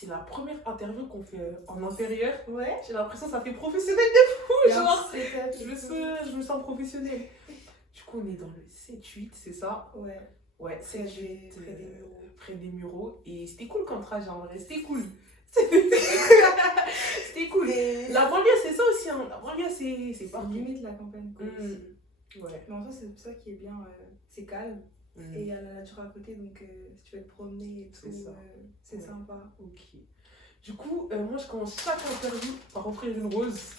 c'est la première interview qu'on fait en intérieur. Ouais. J'ai l'impression que ça fait professionnel de fou, genre. Je Je me sens professionnelle. Du coup, on est dans le 7-8, c'est ça? Ouais. Ouais, Près 7-8. des bureaux. Près des Mureaux. Et c'était cool comme trajet, en vrai. C'était cool. C'était cool. La banlieue, c'est ça aussi. Hein. La banlieue, c'est C'est limite la campagne. Quoi, ici. Ouais. Mais en soi, c'est ça qui est bien. C'est calme. Et il y a la nature à côté. Donc, si tu veux te promener et tout, c'est sympa. Ok. Du coup, moi, je commence chaque interview par offrir une rose.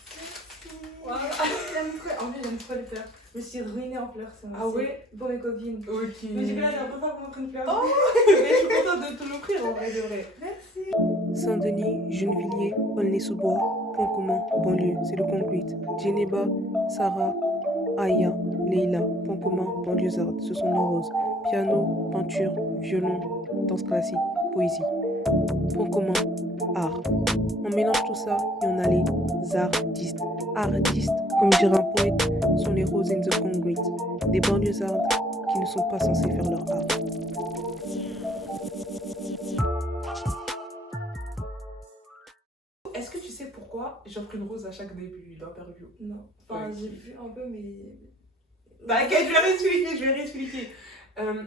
Voilà. En fait, j'aime trop les fleurs. Je me suis ruinée en fleurs. Ah ouais? Pour mes copines. Ok. Mais j'ai là, la première fois qu'on m'offre une fleur. Oh, mais je suis contente de te l'offrir en vrai de vrai. Merci. Saint-Denis, Gennevilliers, Aulnay-sous-Bois, Point commun, banlieue, c'est le conduite. Djeneba, Sarah, Aya, Leila, Point commun, banlieusarde, ce sont nos roses. Piano, peinture, violon, danse classique, poésie. Point commun, art. On mélange tout ça et on a les artistes. Artistes, comme dirait un poète, sont les roses in the concrete. Des banlieusardes qui ne sont pas censées faire leur art. Est-ce que tu sais pourquoi j'offre une rose à chaque début d'interview? Non. Enfin, Ouais. j'ai vu un peu, mais. T'inquiète, je vais réexpliquer.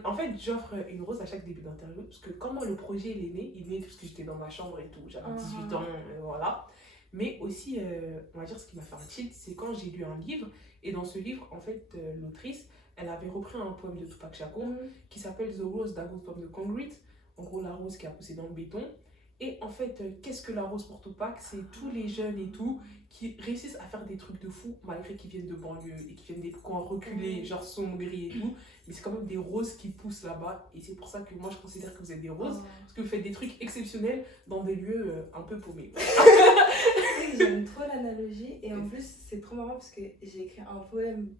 En fait, j'offre une rose à chaque début d'interview parce que comment le projet il est né parce que j'étais dans ma chambre et tout, j'avais 18 ans, voilà. Mais aussi, on va dire ce qui m'a fait un tilt, c'est quand j'ai lu un livre et dans ce livre, en fait, l'autrice, elle avait repris un poème de Tupac Shakur qui s'appelle The Rose That Goes from the Concrete, en gros la rose qui a poussé dans le béton. Et en fait, qu'est-ce que la rose pour Tupac? C'est tous les jeunes et tout qui réussissent à faire des trucs de fou malgré qu'ils viennent de banlieue et qui viennent des coins reculés, genre sombre gris et tout. Mais c'est quand même des roses qui poussent là-bas. Et c'est pour ça que moi je considère que vous êtes des roses. Parce que vous faites des trucs exceptionnels dans des lieux un peu paumés. J'aime trop l'analogie. Et en plus, c'est trop marrant parce que j'ai écrit un poème.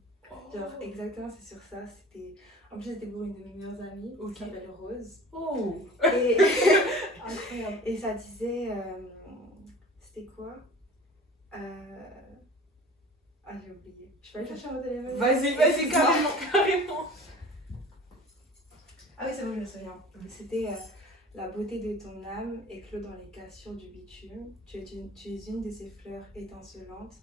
Genre, exactement, c'est sur ça. En plus, j'étais pour une de mes meilleures amies qui s'appelle Rose. Oh. Et... Incroyable. Et ça disait. C'était quoi Ah, j'ai oublié. Je peux aller chercher mon téléphone. Vas-y, carrément. Ah oui, c'est bon, je me souviens. C'était la beauté de ton âme éclot dans les cassures du bitume. Tu es une de ces fleurs étincelantes,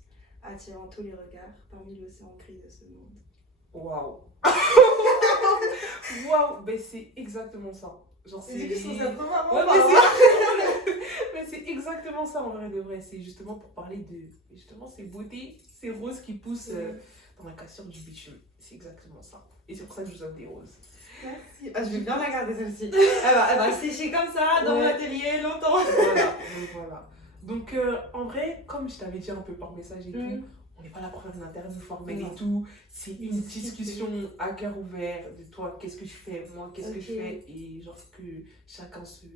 attirant tous les regards parmi l'océan gris de ce monde. Waouh. Waouh, ben c'est exactement ça. Genre c'est. Mais c'est exactement ça en vrai de vrai. C'est justement pour parler de justement ces beautés, ces roses qui poussent dans la cassure du bitume. C'est exactement ça. Et c'est pour ça que je vous offre des roses. Merci. Ah, je vais bien la garder celle-ci. Elle va sécher comme ça dans mon atelier longtemps. Voilà. Donc en vrai, comme je t'avais dit un peu par message et tout, on n'est pas là pour faire une interview formelle et tout. C'est une discussion à cœur ouvert de toi, qu'est-ce que je fais, moi, qu'est-ce que je fais. Et genre que chacun se...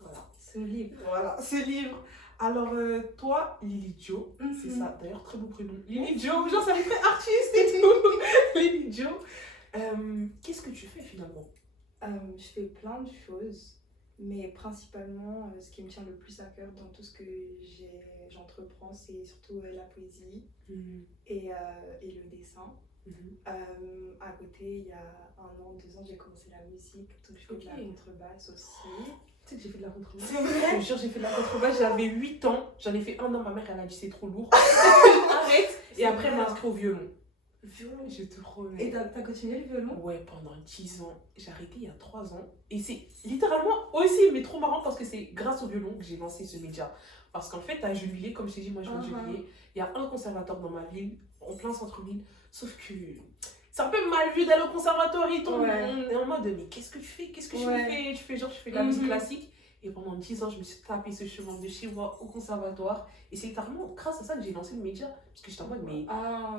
Voilà. Se livre. Voilà, se livre. Alors toi, Lily Jo, c'est ça. D'ailleurs, très beau prénom. Lily Jo, genre ça fait très artiste et tout. Lily Jo. Qu'est-ce que tu fais finalement? Je fais plein de choses, mais principalement ce qui me tient le plus à cœur dans tout ce que j'entreprends, c'est surtout la poésie et le dessin. À côté, il y a 1 an, 2 ans, j'ai commencé la musique, donc je fais de la contrebasse aussi. Tu sais que j'ai fait de la contrebasse. C'est vrai? Je te jure, j'ai fait de la contrebasse, j'avais 8 ans, j'en ai fait 1 an, ma mère elle a dit c'est trop lourd. Arrête. Et après elle m'a inscrit au violon. Violon? Je te promets. Et t'as continué le violon? Ouais, pendant 10 ans. J'ai arrêté il y a 3 ans. Et c'est littéralement aussi, mais trop marrant parce que c'est grâce au violon que j'ai lancé ce média. Parce qu'en fait, à Gennevilliers, comme je t'ai dit, moi je viens de Gennevilliers, il y a un conservatoire dans ma ville, en plein centre-ville. Sauf que c'est un peu mal vu d'aller au conservatoire et tout. On est en mode, mais qu'est-ce que tu fais? Qu'est-ce que tu fais? Tu fais genre, je fais de la musique classique. Et pendant 10 ans, je me suis tapé ce chemin de chez moi au conservatoire. Et c'est littéralement grâce à ça que j'ai lancé le média. Parce que j'étais en mode, mais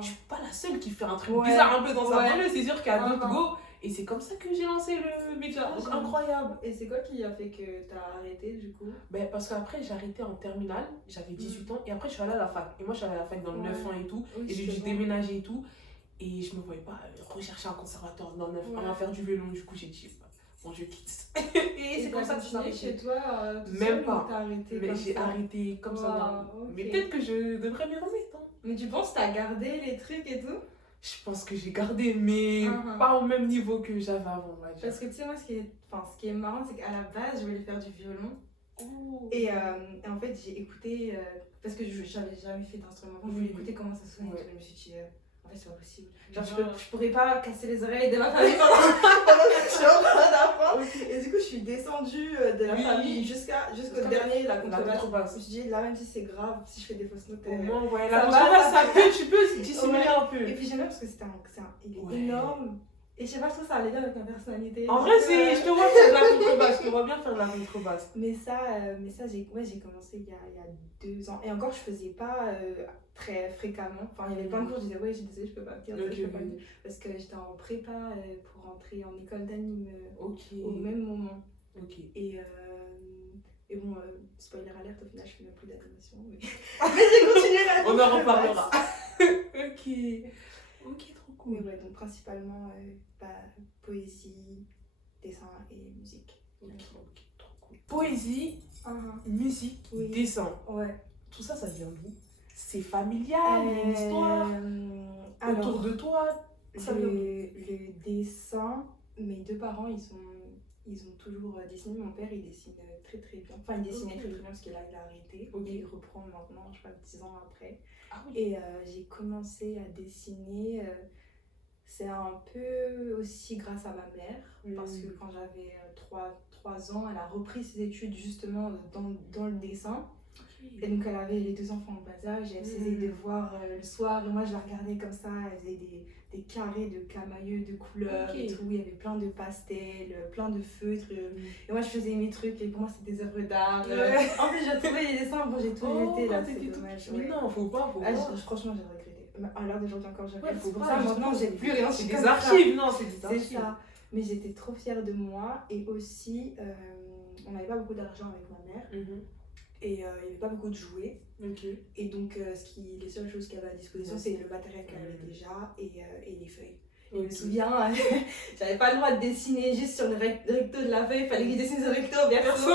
je suis pas la seule qui fait un truc bizarre un peu dans sa banlieue. C'est sûr qu'il y a d'autres go. Et c'est comme ça que j'ai lancé le média. Donc incroyable. Et c'est quoi qui a fait que t'as arrêté du coup? Ben, parce qu'après, j'ai arrêté en terminale. J'avais 18 ans. Et après, je suis allée à la fac. Et moi, je suis allée à la fac dans le 9 ans et tout. Et j'ai dû déménager et tout. Et je me voyais pas rechercher un conservatoire dans le 9 ans à faire du violon. Du coup, j'ai dit, bon, je quitte. Et c'est comme ça que je suis arrêtée. Chez toi, même pas. Arrêté mais j'ai arrêté comme ça. Mais peut-être que je devrais m'y remettre. Hein. Mais tu penses que t'as gardé les trucs et tout? Je pense que j'ai gardé, mais pas au même niveau que j'avais avant. Parce que tu sais, moi, ce qui est marrant, c'est qu'à la base, je voulais faire du violon. Oh. Et en fait, j'ai écouté, parce que j'avais jamais fait d'instrument, je voulais écouter comment ça sonnait. Je me suis dit, en fait, c'est pas possible. Genre, je pourrais pas casser les oreilles de ma famille pendant que je suis en train d'apprendre. Et du coup, je suis descendue de la famille jusqu'au dernier, la contrebasse. Je me suis dit, là, même si c'est grave, si je fais des fausses notes, au moins, ouais, la contrebasse, ça peut, tu peux dissimuler un peu. Et puis j'aime bien parce que il est énorme. Et je sais pas, je trouve ça allait bien avec ma personnalité. En vrai, je te vois faire de la contrebasse. Je te vois bien faire de la contrebasse. Mais ça j'ai commencé il y a 2 ans. Et encore, je faisais pas très fréquemment. Enfin, il y avait plein de cours, je disais, ouais, je suis désolée, je peux pas venir. Parce que j'étais en prépa pour rentrer en école d'anime au même moment. Et bon, spoiler alert, au final, je fais même plus d'animation. Mais j'ai continué la On en reparlera. Ok, trop cool. Mais ouais, donc principalement poésie, dessin et musique. Ok, trop cool. Poésie, musique, dessin. Ouais. Tout ça vient d'où? C'est familial, il y a une histoire autour de toi. Le dessin, mes 2 parents, ils ont toujours dessiné. Mon père, il dessine très très bien. Enfin, il dessinait très très bien parce qu'il a arrêté. Et il reprend maintenant, je crois, 10 ans après. Ah oui. Et j'ai commencé à dessiner. C'est un peu aussi grâce à ma mère. Parce que quand j'avais 3 ans, elle a repris ses études justement dans le dessin. Et donc elle avait les 2 enfants en bas âge, elle faisait des devoirs le soir et moi je la regardais comme ça, elle faisait des carrés de camailleux de couleurs et tout, il y avait plein de pastels, plein de feutres et moi je faisais mes trucs et pour moi c'était des œuvres d'art. En plus j'ai trouvé les dessins, bon j'ai tout jeté là, c'est dommage. Mais non, faut pas. Franchement j'ai regretté, à l'heure d'aujourd'hui encore j'ai regretté, c'est pour ça maintenant j'ai plus rien. C'est des archives, non, c'est des archives. C'est ça, mais j'étais trop fière de moi et aussi on n'avait pas beaucoup d'argent avec ma mère. Et il n'y avait pas beaucoup de jouets. Et donc, les seules choses qu'elle avait à disposition, c'est le matériel qu'elle avait déjà et les feuilles. Et je me souviens, j'avais pas le droit de dessiner juste sur le recto de la feuille, il fallait que je dessine sur le recto verso.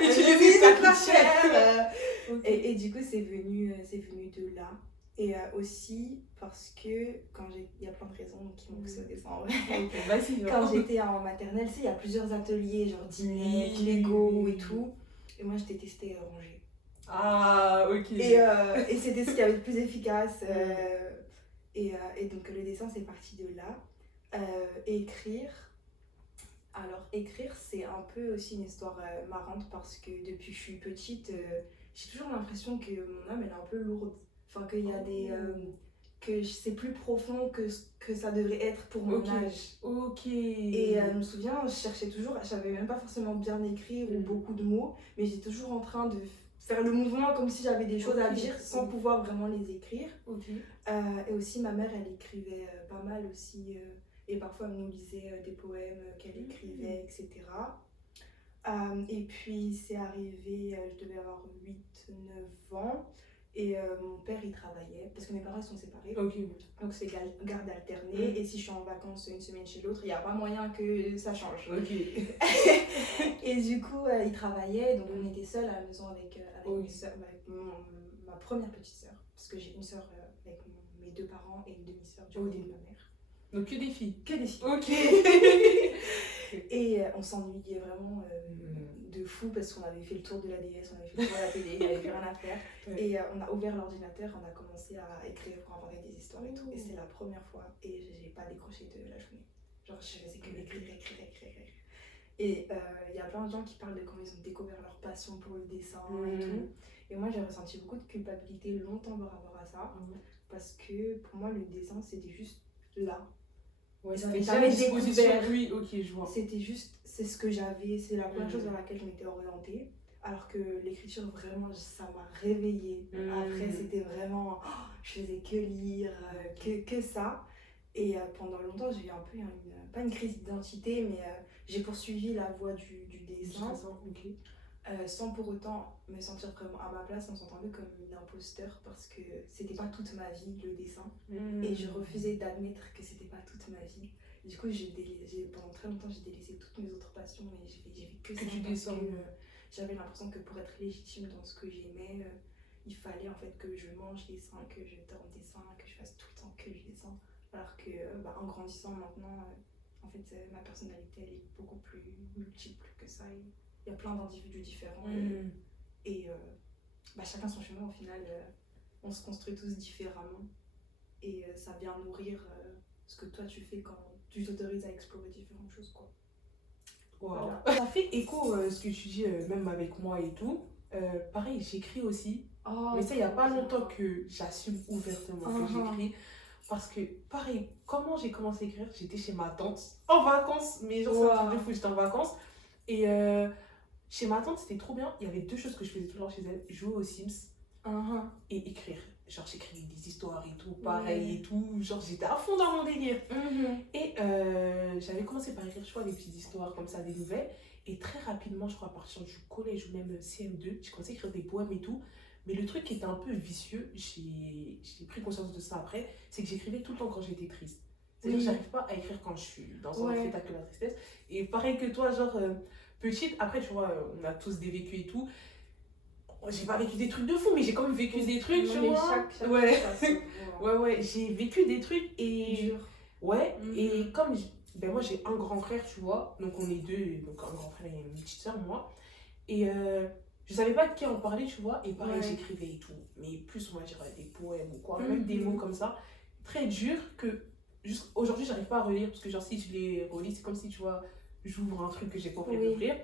Et tu l'as vu toute la chair. Et du coup, c'est venu de là. Et aussi parce que il y a plein de raisons qui m'ont poussé au dessin en vrai. Quand j'étais en maternelle, il y a plusieurs ateliers, genre dîner, Lego et tout. Et moi, je détestais ranger. Ah, ok. Et c'était ce qui avait le plus efficace. Et donc, le dessin, c'est parti de là. Écrire. Alors, écrire, c'est un peu aussi une histoire marrante parce que depuis que je suis petite, j'ai toujours l'impression que mon âme, elle est un peu lourde. Enfin, qu'il y a que c'est plus profond que ce que ça devrait être pour mon âge. Et je me souviens, je cherchais toujours, je savais même pas forcément bien écrire ou beaucoup de mots, mais j'étais toujours en train de faire le mouvement comme si j'avais des choses à dire sans pouvoir vraiment les écrire. Et aussi ma mère, elle écrivait pas mal aussi, et parfois elle nous lisait des poèmes qu'elle écrivait, etc. Et puis c'est arrivé, je devais avoir 8-9 ans. Et mon père, il travaillait, parce que mes parents sont séparés. Donc c'est garde alternée. Et si je suis en vacances une semaine chez l'autre, il n'y a pas moyen que ça change. Et du coup, il travaillait, donc on était seuls à la maison avec ma première petite sœur. Parce que j'ai une sœur avec mes 2 parents et une demi-sœur du côté de ma mère. Donc que des filles. Que des filles. Et on s'ennuyait vraiment de fou parce qu'on avait fait le tour de la DS, on avait fait le tour de la télé, il n'y avait plus rien à faire. Et on a ouvert l'ordinateur, on a commencé à écrire pour inventer des histoires et tout. Et c'était la première fois et j'ai pas décroché de la journée. Genre je faisais que écrire. Et il y a plein de gens qui parlent de comment ils ont découvert leur passion pour le dessin et tout. Et moi j'ai ressenti beaucoup de culpabilité longtemps par rapport à ça. Parce que pour moi le dessin c'était juste là. J'avais jamais découvert. Oui, je vois. C'était juste, c'est ce que j'avais, c'est la première chose vers laquelle je m'étais orientée. Alors que l'écriture, vraiment, ça m'a réveillée. Après, c'était vraiment, je faisais que lire, que ça. Et pendant longtemps, j'ai eu un peu, pas une crise d'identité, mais j'ai poursuivi la voie du dessin. Sans pour autant me sentir vraiment à ma place, en me sentant un peu comme une imposteur parce que c'était pas toute ma vie le dessin et je refusais d'admettre que c'était pas toute ma vie. Et du coup, pendant très longtemps, j'ai délaissé toutes mes autres passions et j'ai fait que ça parce que j'avais l'impression que pour être légitime dans ce que j'aimais, il fallait en fait que je mange dessin, que je dorme dessin, que je fasse tout le temps que du dessin. Alors que en grandissant maintenant, en fait, ma personnalité elle est beaucoup plus multiple que ça. il y a plein d'individus différents. Mhm. Et chacun son chemin, au final, on se construit tous différemment. Et ça vient nourrir ce que toi tu fais quand tu t'autorises à explorer différentes choses, quoi. Wow. Voilà. Ça fait écho ce que tu dis, même avec moi et tout. Pareil, j'écris aussi. Oh, Mais ça, il n'y a pas longtemps que j'assume ouvertement que j'écris. Parce que, pareil, comment j'ai commencé à écrire, j'étais chez ma tante, en vacances. Mais genre, c'est un truc de fou, j'étais en vacances. Et chez ma tante, c'était trop bien. Il y avait deux choses que je faisais toujours chez elle. Jouer aux Sims et écrire. Genre, j'écrivais des histoires et tout, pareil et tout. Genre, j'étais à fond dans mon délire. Et j'avais commencé par écrire, je crois, des petites histoires comme ça, des nouvelles. Et très rapidement, je crois, à partir du collège ou même CM2, j'ai commencé à écrire des poèmes et tout. Mais le truc qui était un peu vicieux, j'ai pris conscience de ça après, c'est que j'écrivais tout le temps quand j'étais triste. C'est-à-dire que j'arrive pas à écrire quand je suis dans un état que la tristesse. Et pareil que toi, genre, petite, après, tu vois, on a tous des vécus et tout. J'ai pas vécu des trucs de fou, mais j'ai quand même vécu des trucs, tu vois. Ouais, j'ai vécu des trucs et... Dur. Ouais, et comme... Ben moi, j'ai un grand frère, tu vois. Donc, on est deux, donc un grand frère et une petite soeur, moi. Et je savais pas de qui en parler, tu vois. Et pareil, j'écrivais et tout. Mais plus, on va dire, des poèmes ou quoi. Même des mots comme ça. Très durs que... Aujourd'hui, j'arrive pas à relire. Parce que genre, si je les relis, c'est comme si, tu vois... J'ouvre un truc que j'ai pas envie d'ouvrir.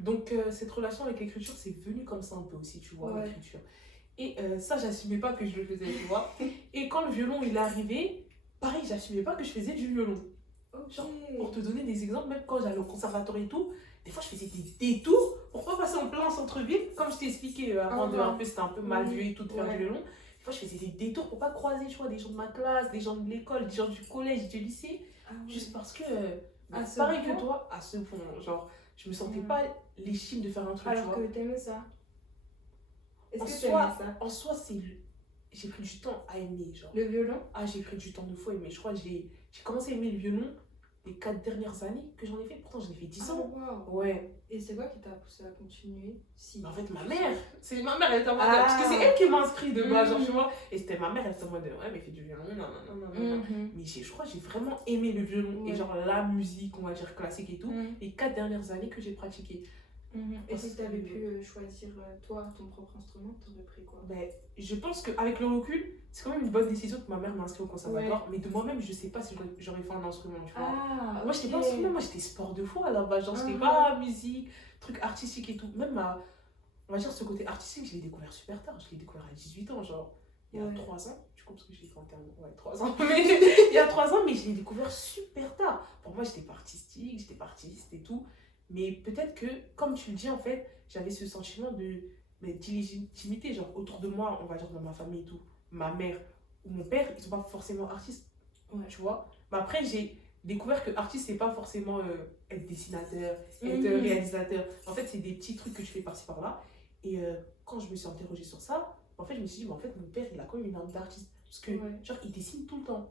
Donc, cette relation avec l'écriture, c'est venu comme ça un peu aussi, tu vois, l'écriture. Et ça, j'assumais pas que je le faisais, tu vois. Et quand le violon, il est arrivé, pareil, j'assumais pas que je faisais du violon. Genre, pour te donner des exemples, même quand j'allais au conservatoire et tout, des fois, je faisais des détours pour pas passer en plein centre-ville. Comme je t'ai expliqué avant, c'était un peu mal vu et tout de faire du violon. Des fois, je faisais des détours pour pas croiser, tu vois, des gens de ma classe, des gens de l'école, des gens du collège, du lycée. Juste parce que... pareil que toi, à ce point, genre, je me sentais pas légitime de faire un truc, alors tu vois. que t'aimais ça. Est-ce que t'aimais ça? En soi, j'ai pris du temps à aimer, genre. Le violon? Ah, j'ai pris du temps de fou à aimer. Je crois que j'ai commencé à aimer le violon les 4 dernières années que j'en ai fait. Pourtant, j'en ai fait 10 ans. Wow. Ouais. Et c'est quoi qui t'a poussé à continuer si... En fait, ma mère, elle était en mode... Parce que c'est elle qui m'a inscrit de base, genre, tu vois. Et c'était ma mère, elle était en mode, ouais, mais fais du violon, non. Mais je crois que j'ai vraiment aimé le violon et genre la musique, on va dire classique et tout, les 4 dernières années que j'ai pratiqué. Et si tu avais pu choisir toi ton propre instrument, t'aurais pris quoi? Ben, je pense qu'avec le recul, c'est quand même une bonne décision que ma mère m'a inscrit au conservatoire, mais de moi-même, je sais pas si j'aurais fait un instrument, tu vois. Moi, j'étais pas instrument, moi j'étais sport de fou à la base, genre j'étais pas musique, truc artistique et tout. Même on va dire ce côté artistique, je l'ai découvert super tard, je l'ai découvert à 18 ans, genre il y a 3 ans. Du coup, parce que j'ai 31 ans, 3 ans, mais il y a 3 ans, mais je l'ai découvert super tard. Pour moi, j'étais pas artistique, j'étais pas artiste et tout. Mais peut-être que, comme tu le dis, en fait, j'avais ce sentiment d'illégitimité, genre autour de moi, on va dire dans ma famille et tout, ma mère ou mon père, ils sont pas forcément artistes, tu vois. Mais après, j'ai découvert que artiste, c'est pas forcément être dessinateur, être réalisateur. En fait, c'est des petits trucs que tu fais par-ci par-là. Et quand je me suis interrogée sur ça, en fait, je me suis dit, en fait, mon père, il a quand même une âme d'artiste. Parce que, genre, il dessine tout le temps.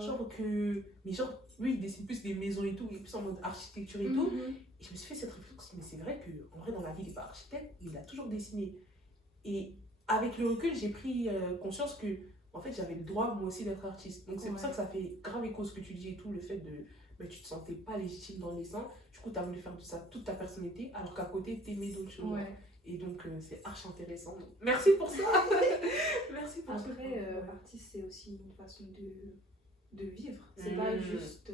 Genre que... Mais genre, lui, il dessine plus des maisons et tout, il est plus en mode architecture et tout. Et je me suis fait cette réflexion, mais c'est vrai qu'en vrai, dans la vie, il n'est pas architecte, il a toujours dessiné. Et avec le recul, j'ai pris conscience que, en fait, j'avais le droit, moi aussi, d'être artiste. Donc c'est pour ça que ça fait grave écho ce que tu dis et tout, le fait de... Mais tu te sentais pas légitime dans le dessin. Du coup, tu as voulu faire de ça toute ta personnalité, alors qu'à côté, tu aimais d'autres choses. Et donc, c'est archi intéressant. Donc, merci pour ça. Merci pour ça. Après, artiste, c'est aussi une façon de vivre. C'est pas juste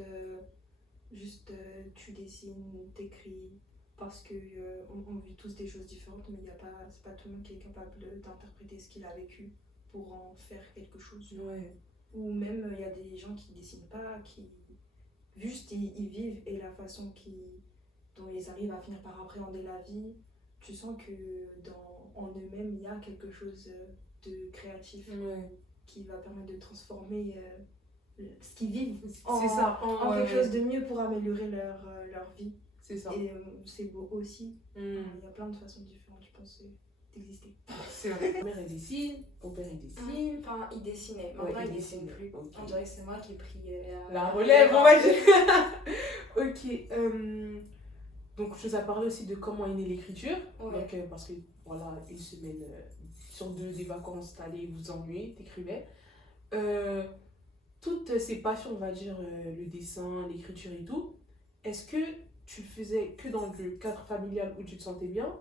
tu dessines, t'écris, parce que on vit tous des choses différentes, mais c'est pas tout le monde qui est capable d'interpréter ce qu'il a vécu pour en faire quelque chose. Ou même, il y a des gens qui dessinent pas, qui juste ils vivent, et la façon dont ils arrivent à finir par appréhender la vie, tu sens que en eux-mêmes, il y a quelque chose de créatif qui va permettre de transformer ce qu'ils vivent en quelque chose de mieux pour améliorer leur vie. C'est ça. Et c'est beau aussi. Il y a plein de façons différentes, je pense, d'exister. C'est vrai. Ma mère, elle dessine, mon père, il dessine. Enfin, il dessinait. Maintenant, il dessine plus. On dirait que c'est moi qui ai pris la relève, on va dire. Ok. Donc, je vous ai parlé aussi de comment est née l'écriture. Donc, parce que, voilà, une semaine sur 2 des vacances, t'allais vous ennuyer, t'écrivais. Toutes ces passions, on va dire, le dessin, l'écriture et tout, est-ce que tu le faisais que dans le cadre familial où tu te sentais bien,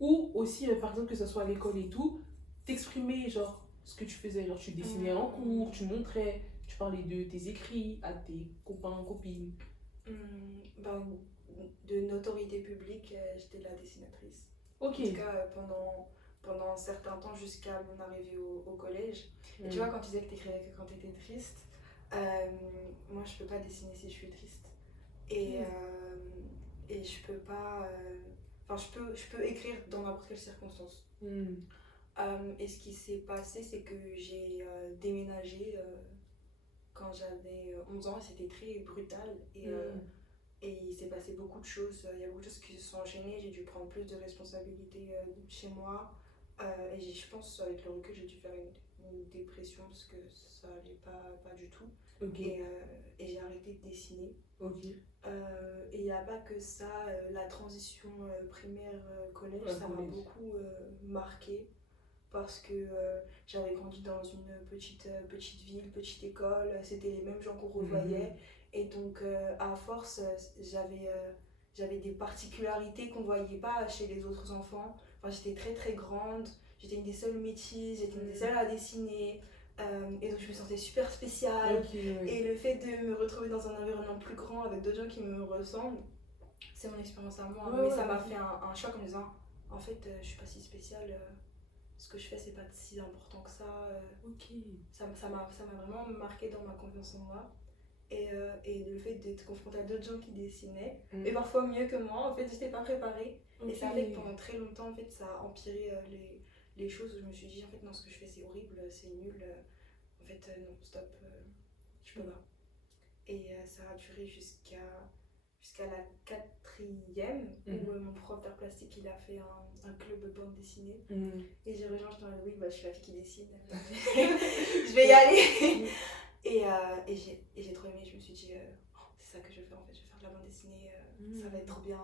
ou aussi, par exemple, que ce soit à l'école et tout, t'exprimer, genre, ce que tu faisais, genre, tu dessinais en cours, tu montrais, tu parlais de tes écrits à tes copains, copines. Ben, de notoriété publique, j'étais la dessinatrice. Ok. En tout cas, pendant un certain temps, jusqu'à mon arrivée au collège. Et tu vois, quand tu disais que t'écrivais que quand t'étais triste, moi, je peux pas dessiner si je suis triste. Et je peux pas... Enfin, je peux écrire dans n'importe quelle circonstance. Et ce qui s'est passé, c'est que j'ai déménagé quand j'avais 11 ans, et c'était très brutal. Et il s'est passé beaucoup de choses. Il y a beaucoup de choses qui se sont enchaînées. J'ai dû prendre plus de responsabilités chez moi. Et je pense, avec le recul, j'ai dû faire une dépression parce que ça allait pas du tout. Okay. Et j'ai arrêté de dessiner. Okay. Et il n'y a pas que ça. La transition primaire-collège, ça m'a beaucoup marqué. Parce que j'avais grandi dans une petite ville, petite école. C'était les mêmes gens qu'on revoyait. Et donc, à force, j'avais des particularités qu'on ne voyait pas chez les autres enfants. Enfin, j'étais très très grande, j'étais une des seules métisses, j'étais une des seules à dessiner. Et donc, je me sentais super spéciale. Et le fait de me retrouver dans un environnement plus grand avec d'autres gens qui me ressemblent, c'est mon expérience à moi. Mais ça m'a fait un choc en me disant, en fait, je suis pas si spéciale. Ce que je fais, c'est pas si important que ça. Ça m'a vraiment marqué dans ma confiance en moi. Et le fait d'être confrontée à d'autres gens qui dessinaient, et parfois mieux que moi, en fait, j'étais pas préparée. Et ça fait que pendant très longtemps, en fait, ça a empiré les choses où je me suis dit, en fait, non, ce que je fais, c'est horrible, c'est nul. En fait, non, stop, je peux pas. Et ça a duré jusqu'à la 4e, où mon prof d'art plastique, il a fait un club de bande dessinée. Et j'ai rejoint, j'étais en mode, oui, bah, je suis la fille qui dessine. Je vais y aller. Et j'ai trop aimé, je me suis dit, c'est ça que je vais faire en fait, je vais faire de la bande dessinée, ça va être trop bien.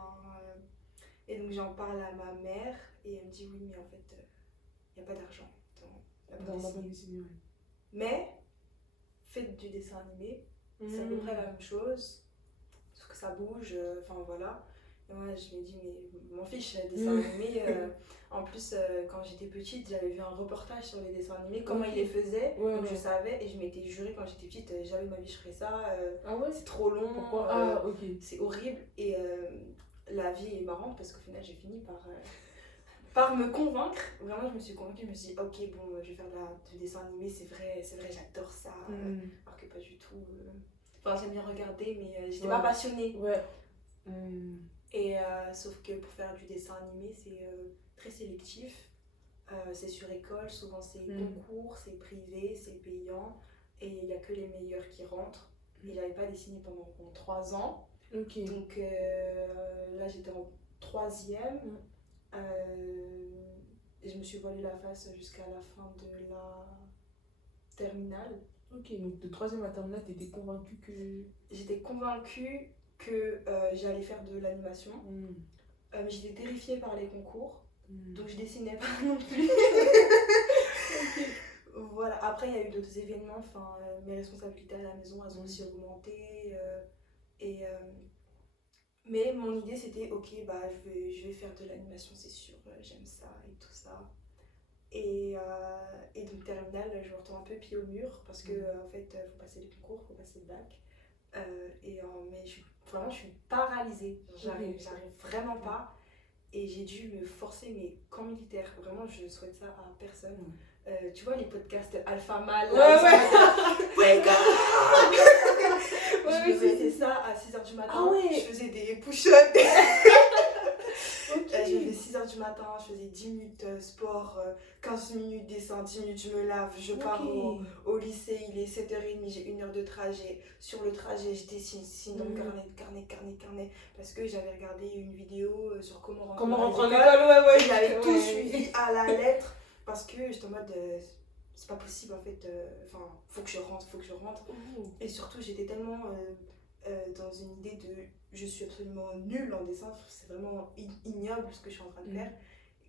Et donc j'en parle à ma mère et elle me dit oui, mais en fait, il n'y a pas d'argent dans la bande dessinée. Mais faites du dessin animé, c'est à peu près la même chose, sauf que ça bouge, enfin voilà. Et moi je me dis, mais m'en fiche, dessin animé. En plus, quand j'étais petite, j'avais vu un reportage sur les dessins animés, comment ils les faisaient. Donc je savais et je m'étais jurée quand j'étais petite, jamais de ma vie je ferais ça. C'est trop long. Pourquoi c'est horrible. Et la vie est marrante parce qu'au final, j'ai fini par me convaincre. Vraiment, je me suis convaincue. Je me suis dit, ok, bon, je vais faire du dessin animé, c'est vrai, j'adore ça. Alors que pas du tout. Enfin, j'aime bien regarder, mais j'étais pas passionnée. Et sauf que pour faire du dessin animé, c'est très sélectif. C'est sur école, souvent c'est concours, c'est privé, c'est payant. Et il n'y a que les meilleurs qui rentrent. Et j'avais pas dessiné pendant 3 ans. Donc là, j'étais en 3e. Et je me suis voilée la face jusqu'à la fin de la terminale. Ok, donc de 3e à terminale, t'étais convaincue que... J'étais convaincue que j'allais faire de l'animation. Mais j'étais terrifiée par les concours. Donc je dessinais pas non plus. Voilà. Après, il y a eu d'autres événements. Enfin, mes responsabilités à la maison, elles ont aussi augmenté. Mais mon idée, c'était, ok, bah, je vais faire de l'animation, c'est sûr. J'aime ça et tout ça. Et donc, terminale, je me retourne un peu pied au mur. Parce que, en fait, il faut passer les concours, il faut passer le bac. Mais vraiment, je suis paralysée. J'arrive vraiment pas. Et j'ai dû me forcer, mais camp militaire, vraiment je souhaite ça à personne. Tu vois les podcasts Alpha Mal, je faisais ça à 6h du matin, je faisais des push-ups. Je faisais 6h du matin, je faisais 10 minutes sport, 15 minutes dessin, 10 minutes je me lave, je pars au lycée, il est 7h30, j'ai 1 heure de trajet. Sur le trajet, je dessine dans le carnet, parce que j'avais regardé une vidéo sur comment rentrer en école. J'avais tout suivi à la lettre, parce que j'étais en mode, c'est pas possible en fait, faut que je rentre. Et surtout, j'étais tellement dans une idée de je suis absolument nulle en dessin, c'est vraiment ignoble ce que je suis en train de faire,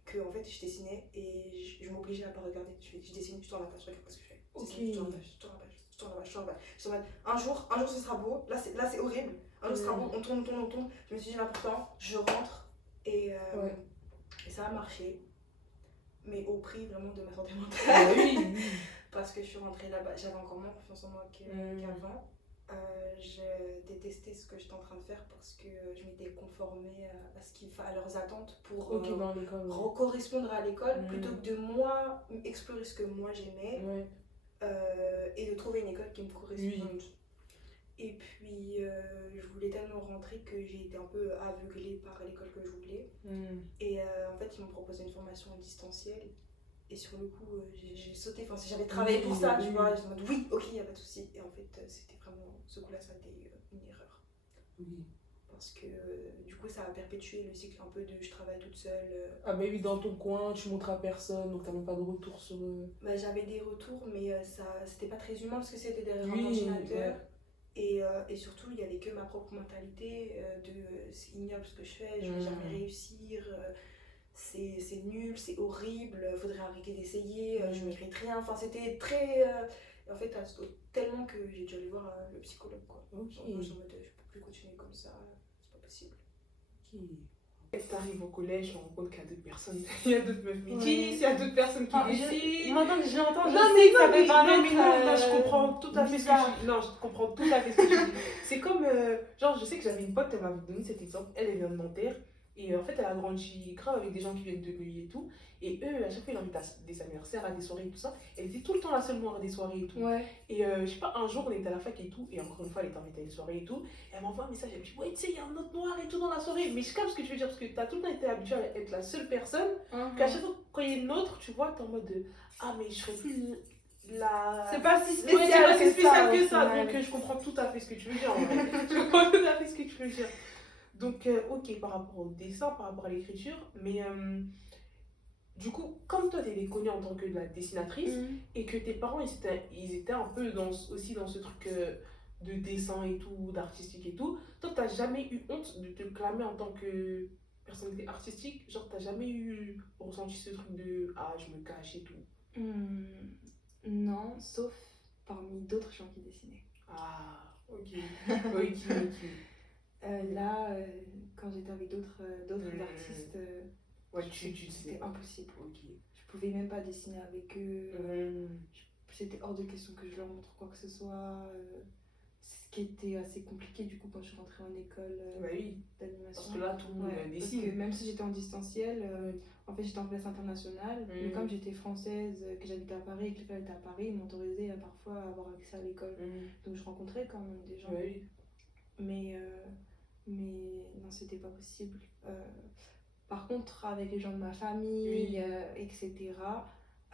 que en fait je dessinais et je m'obligeais à pas regarder. Je dessinais, je tourne la page, je regarde pas ce que je fais. Je tourne Je suis en mode, un jour ce sera beau. Là, c'est horrible. Un jour, ce sera beau. On tourne. Je me suis dit, l'important, je rentre. Et ça a marché. Mais au prix vraiment de ma santé mentale. Oui. Parce que je suis rentrée là-bas, j'avais encore moins confiance en moi qu'avant. Je détestais ce que j'étais en train de faire parce que je m'étais conformée à leurs attentes pour Dans l'école, correspondre à l'école plutôt que de moi explorer ce que moi j'aimais et de trouver une école qui me corresponde. Et puis je voulais tellement rentrer que j'ai été un peu aveuglée par l'école que je voulais. Et en fait ils m'ont proposé une formation en distanciel. Et sur le coup, j'ai sauté, enfin, si j'avais travaillé pour ça, tu vois, j'étais en mode oui, ok, il n'y a pas de souci. Et en fait, c'était vraiment, ce coup-là, ça a été une erreur. Oui. Parce que du coup, ça a perpétué le cycle un peu de je travaille toute seule. Ah, bah oui, dans ton coin, tu montres à personne, donc t'as même pas de retour sur eux. Bah, j'avais des retours, mais c'était pas très humain parce que c'était derrière un ordinateur. Et surtout, il n'y avait que ma propre mentalité c'est ignoble ce que je fais, je vais jamais réussir. C'est nul, c'est horrible, faudrait arrêter d'essayer, je mérite rien. Enfin, c'était très. En fait, tellement que j'ai dû aller voir le psychologue, quoi. Genre, je suis en mode, je peux plus continuer comme ça, c'est pas possible. T'arrives au collège, tu rencontres qu'il y a d'autres personnes, il y a d'autres meufs métisses, il y a d'autres personnes qui décident. Maintenant que je l'entends, je sais que ça peut paraître. Non, je comprends tout à fait ce que tu dis. Non, je comprends tout à fait ce que tu dis. C'est comme, genre, je sais que j'avais une pote, elle m'avait donné cet exemple, elle vient de Nanterre. Et en fait, elle a grandi grave avec des gens qui viennent de Neuilly et tout. Et eux, à chaque fois, ils invitent à des anniversaires, à des soirées et tout ça. Elle était tout le temps la seule noire des soirées et tout. Et je sais pas, un jour, on était à la fac et tout. Et encore une fois, elle était invitée à une soirée et tout. Et elle m'envoie un message. Elle me dit, ouais, tu sais, il y a un autre noir et tout dans la soirée. Mais je capte ce que tu veux dire. Parce que t'as tout le temps été habituée à être la seule personne. Qu'à chaque fois, quand il y a une autre, tu vois, t'es en mode de, ah, mais je serais plus la. C'est pas si spécial, spécial, c'est pas si spécial que ça. Ouais. Donc, je comprends tout à fait ce que tu veux dire. En vrai. Je comprends tout à fait ce que tu veux dire. Donc, ok, par rapport au dessin, par rapport à l'écriture, mais du coup, comme toi, tu étais connue en tant que la dessinatrice et que tes parents, ils étaient un peu aussi dans ce truc de dessin et tout, d'artistique et tout, toi, tu n'as jamais eu honte de te clamer en tant que personnalité artistique? Genre, tu n'as jamais ressenti ce truc de « ah, je me cache et tout ». Non, sauf parmi d'autres gens qui dessinaient. Ah, ok. Ok. Là, quand j'étais avec d'autres artistes, c'était impossible. Je pouvais même pas dessiner avec eux. C'était hors de question que je leur montre quoi que ce soit. Ce qui était assez compliqué du coup quand je suis rentrée en école d'animation. Parce que là, tout le monde dessine. Parce que même si j'étais en distanciel, en fait j'étais en classe internationale, mais comme j'étais française, que j'habitais à Paris et que l'école était à Paris, ils m'autorisaient parfois à avoir accès à l'école. Donc je rencontrais quand même des gens. Mais non, c'était pas possible. Par contre, avec les gens de ma famille, etc.,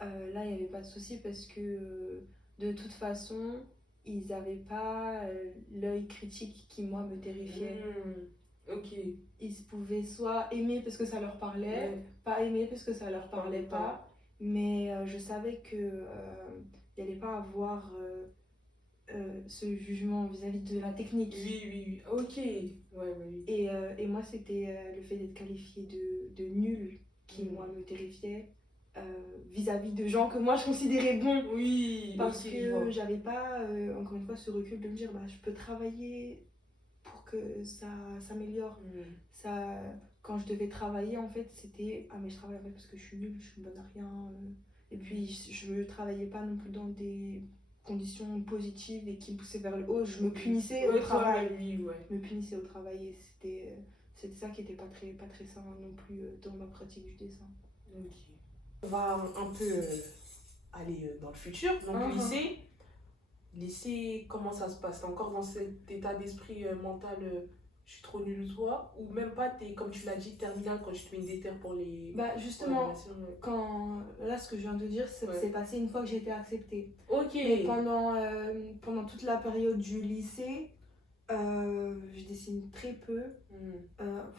là, il n'y avait pas de souci parce que de toute façon, ils n'avaient pas l'œil critique qui, moi, me terrifiait. Ils pouvaient soit aimer parce que ça leur parlait, pas aimer parce que ça leur parlait pas. Mais je savais qu'il n'y allait pas avoir ce jugement vis-à-vis de la technique. Oui, ok. Et moi, c'était le fait d'être qualifiée de nulle qui, moi, me terrifiait vis-à-vis de gens que moi, je considérais bons. Parce que j'avais pas, encore une fois, ce recul de me dire, bah, je peux travailler pour que ça s'améliore. Quand je devais travailler, en fait, c'était, ah, mais je travaille parce que je suis nulle, je suis bonne à rien. Et puis, je ne travaillais pas non plus dans des conditions positives et qui me poussaient vers le haut. Je me punissais au travail. Je me punissais au travail et c'était ça qui n'était pas très sain non plus dans ma pratique du dessin. On va un peu aller dans le futur. Donc, lycée, comment ça se passe? T'es encore dans cet état d'esprit mental je suis trop nulle toi, ou même pas, t'es, comme tu l'as dit, terminale quand tu te mets une déterre pour les... Bah justement, là ce que je viens de dire, c'est passé une fois que j'ai été acceptée. Mais pendant toute la période du lycée, je dessine très peu.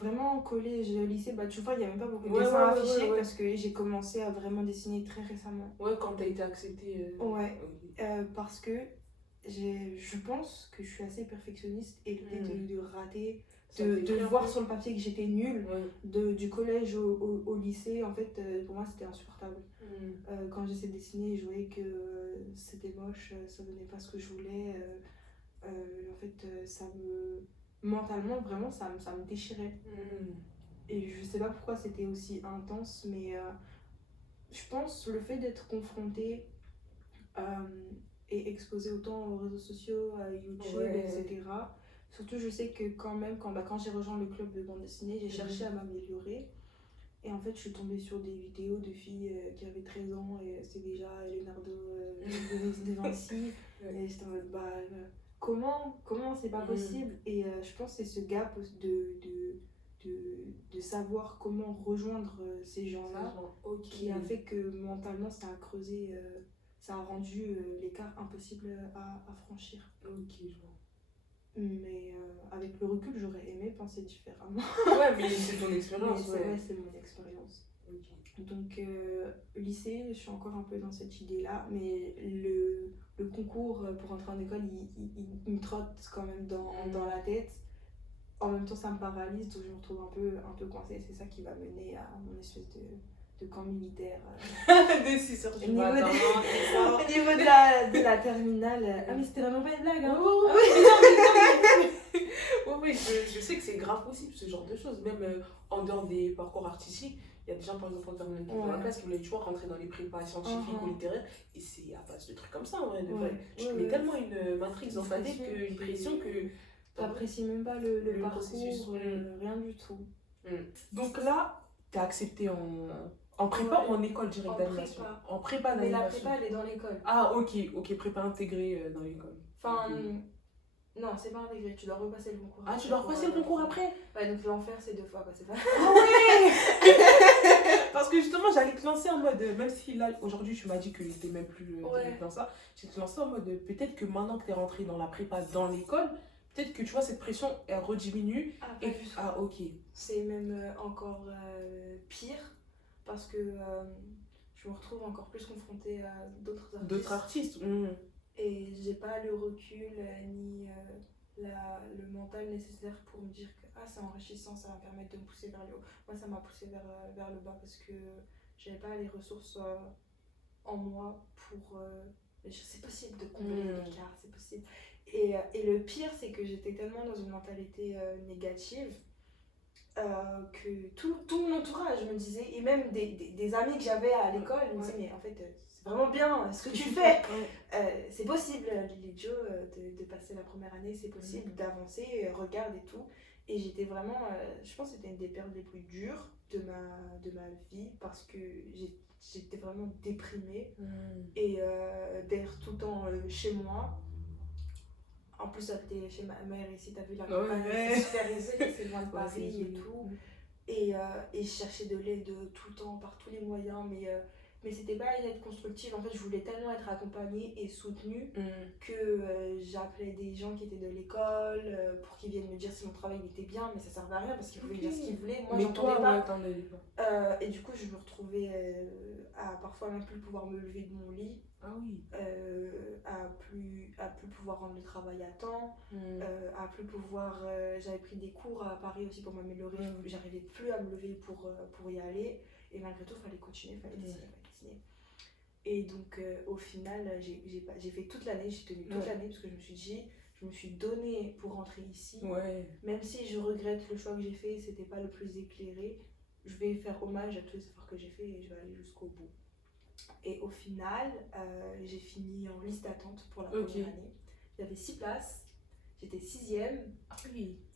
Vraiment, collège, lycée, bah tu vois, il n'y a même pas beaucoup de dessins affichés parce que j'ai commencé à vraiment dessiner très récemment. Quand t'as été acceptée. Parce que je pense que je suis assez perfectionniste et l'idée de rater, de voir sur le papier que j'étais nulle. Ouais. Du collège au lycée, en fait, pour moi, c'était insupportable. Quand j'essayais de dessiner, je voyais que c'était moche, ça donnait pas ce que je voulais. En fait, mentalement, vraiment, ça me déchirait. Et je sais pas pourquoi c'était aussi intense, mais je pense le fait d'être confrontée et exposée autant aux réseaux sociaux, à YouTube, etc. Surtout, je sais que quand même, quand j'ai rejoint le club de bande dessinée, j'ai cherché à m'améliorer. Et en fait, je suis tombée sur des vidéos de filles qui avaient 13 ans et c'était déjà Leonardo de Vinci. Et j'étais en mode, comment c'est pas possible? Et je pense que c'est ce gap de savoir comment rejoindre ces gens-là qui a fait que mentalement ça a creusé, ça a rendu l'écart impossible à franchir. Ok, je vois. Mais avec le recul, j'aurais aimé penser différemment. Ouais, mais c'est ton expérience. C'est mon expérience. Okay. Donc, lycée, je suis encore un peu dans cette idée-là, mais le concours pour entrer en école, il me trotte quand même dans la tête. En même temps, ça me paralyse, donc je me retrouve un peu coincée. C'est ça qui va mener à mon espèce de camp militaire. De 6 heures du matin. Au niveau de la terminale. Ah, mais c'était vraiment pas une blague, hein? Oui, je sais que c'est grave possible ce genre de choses. Même en dehors des parcours artistiques, il y a des gens, par exemple, en terminale dans la classe qui voulaient toujours rentrer dans les prépas scientifiques ou littéraires. Et c'est à base de trucs comme ça, en vrai. Tu te mets tellement une matrice dans ta tête, une pression que. T'apprécies même pas le processus. Rien du tout. Donc là, t'as accepté en prépa ou en école directe d'animation? En prépa d'animation. Mais la prépa, elle est dans l'école. Ah, ok, prépa intégrée dans l'école. Enfin, non, c'est pas intégré, tu dois repasser le concours. Ah, tu dois repasser le concours après? Ouais, donc l'enfer, c'est 2 fois, c'est pas. Ah ouais. Parce que justement, j'allais te lancer en mode, même si là, aujourd'hui, tu m'as dit que t'es même plus dans ça, j'allais te lancer en mode, peut-être que maintenant que t'es rentrée dans la prépa dans l'école, peut-être que tu vois, cette pression, elle rediminue. Ah, ok. C'est même encore pire, parce que je me retrouve encore plus confrontée à d'autres artistes. Et j'ai pas le recul ni le mental nécessaire pour me dire que c'est enrichissant, ça va me permettre de me pousser vers le haut. Moi, ça m'a poussé vers le bas parce que j'avais pas les ressources en moi pour. C'est possible de combler l'écart, c'est possible. Et le pire, c'est que j'étais tellement dans une mentalité négative que tout mon entourage me disait, et même des amis que j'avais à l'école, me disaient, mais en fait, c'est vraiment bien ce que tu fais. C'est possible, Lily Jo, de passer la première année, c'est possible d'avancer, regarde et tout. Et j'étais vraiment, je pense que c'était une des périodes les plus dures de ma vie parce que j'étais vraiment déprimée et d'être tout le temps chez moi. En plus, j'étais chez ma mère ici, t'as vu la campagne, c'est super aisé, c'est loin de Paris et tout. Et je cherchais de l'aide tout le temps, par tous les moyens, mais c'était pas une aide constructive. En fait, je voulais tellement être accompagnée et soutenue que j'appelais des gens qui étaient de l'école pour qu'ils viennent me dire si mon travail était bien, mais ça servait à rien parce qu'ils pouvaient dire ce qu'ils voulaient. Moi, j'entendais pas. Et du coup, je me retrouvais à parfois même plus pouvoir me lever de mon lit. Ah oui. À plus pouvoir rendre le travail à temps, à plus pouvoir. J'avais pris des cours à Paris aussi pour m'améliorer, j'arrivais plus à me lever pour y aller, et malgré tout, il fallait continuer, il fallait dessiner. Et donc, au final, j'ai fait toute l'année, j'ai tenu toute l'année parce que je me suis donnée pour rentrer ici. Même si je regrette le choix que j'ai fait, c'était pas le plus éclairé, je vais faire hommage à tous les efforts que j'ai fait et je vais aller jusqu'au bout. Et au final, j'ai fini en liste d'attente pour la première année. J'avais 6 places, j'étais 6e,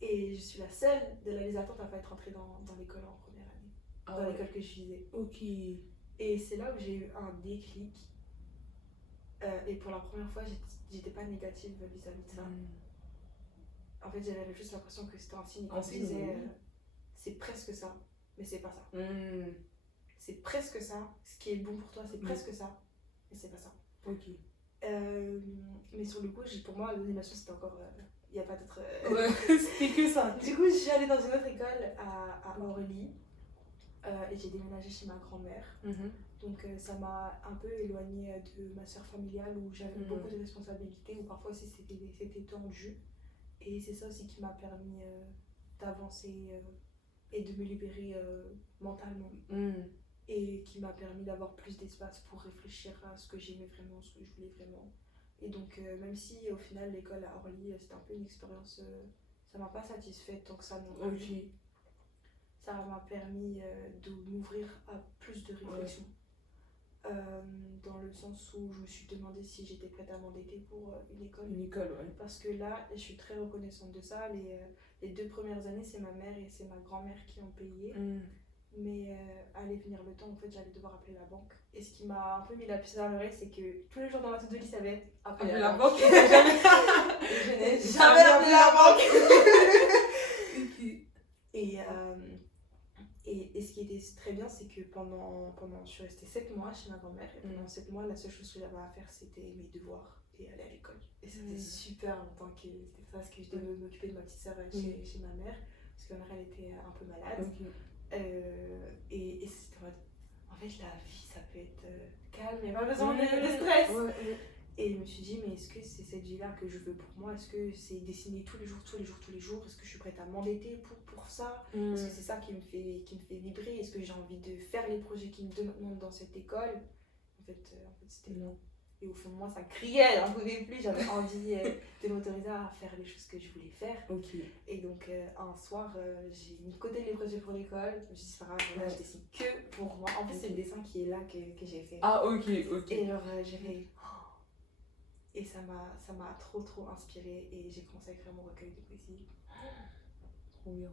et je suis la seule de la liste d'attente à ne pas être entrée dans l'école en première année, dans l'école que je visais. Et c'est là où j'ai eu un déclic, et pour la première fois, j'étais pas négative vis-à-vis de ça. En fait, j'avais juste l'impression que c'était un signe qu'on disait c'est presque ça, mais c'est pas ça. C'est presque ça, ce qui est bon pour toi, c'est presque ça, mais c'est pas ça. Mais sur le coup, pour moi, l'animation, c'était encore. Il n'y a pas d'autre. C'était que ça. Du coup, je suis allée dans une autre école à Orly et j'ai déménagé chez ma grand-mère. Donc, ça m'a un peu éloignée de ma sœur familiale où j'avais beaucoup de responsabilités, où parfois aussi c'était tendu. Et c'est ça aussi qui m'a permis d'avancer et de me libérer mentalement. Et qui m'a permis d'avoir plus d'espace pour réfléchir à ce que j'aimais vraiment, ce que je voulais vraiment. Et donc, même si au final l'école à Orly c'était un peu une expérience, ça m'a pas satisfaite tant que ça non plus. Ça m'a permis de m'ouvrir à plus de réflexion. Dans le sens où je me suis demandé si j'étais prête à m'endetter pour une école. Une école, ouais. Parce que là, je suis très reconnaissante de ça. Les 2 premières années, c'est ma mère et c'est ma grand-mère qui ont payé. Mais allait venir le temps, en fait, j'allais devoir appeler la banque. Et ce qui m'a un peu mis la puce dans l'oreille, c'est que tous les jours dans ma to-do list, ça va être appeler la banque. Et je n'ai jamais appelé la banque. Et ce qui était très bien, c'est que pendant je suis restée 7 mois chez ma grand-mère. Et pendant 7 mois, la seule chose que j'avais à faire, c'était mes devoirs et aller à l'école. Et ça faisait super longtemps que c'était ça, parce que je devais m'occuper de ma petite sœur chez ma mère. Parce que ma mère, elle était un peu malade. Et c'était en fait, la vie, ça peut être calme, il n'y a pas besoin de stress. Et je me suis dit, mais est-ce que c'est cette vie-là que je veux pour moi? Est-ce que c'est dessiner tous les jours? Est-ce que je suis prête à m'endetter pour ça? Est-ce que c'est ça qui me fait vibrer? Est-ce que j'ai envie de faire les projets qui me demandent dans cette école? En fait c'était non. Et au fond de moi, ça criait, j'en pouvais plus, j'avais envie de m'autoriser à faire les choses que je voulais faire. Et donc, un soir, j'ai mis de côté les projets pour l'école. Je me suis dit, c'est pas grave, là, je dessine que pour moi. En plus, c'est le dessin qui est là que j'ai fait. Ah, ok. Et alors, j'ai fait... Et ça m'a trop inspirée. Et j'ai commencé à écrire mon recueil de poésie. Trop bien.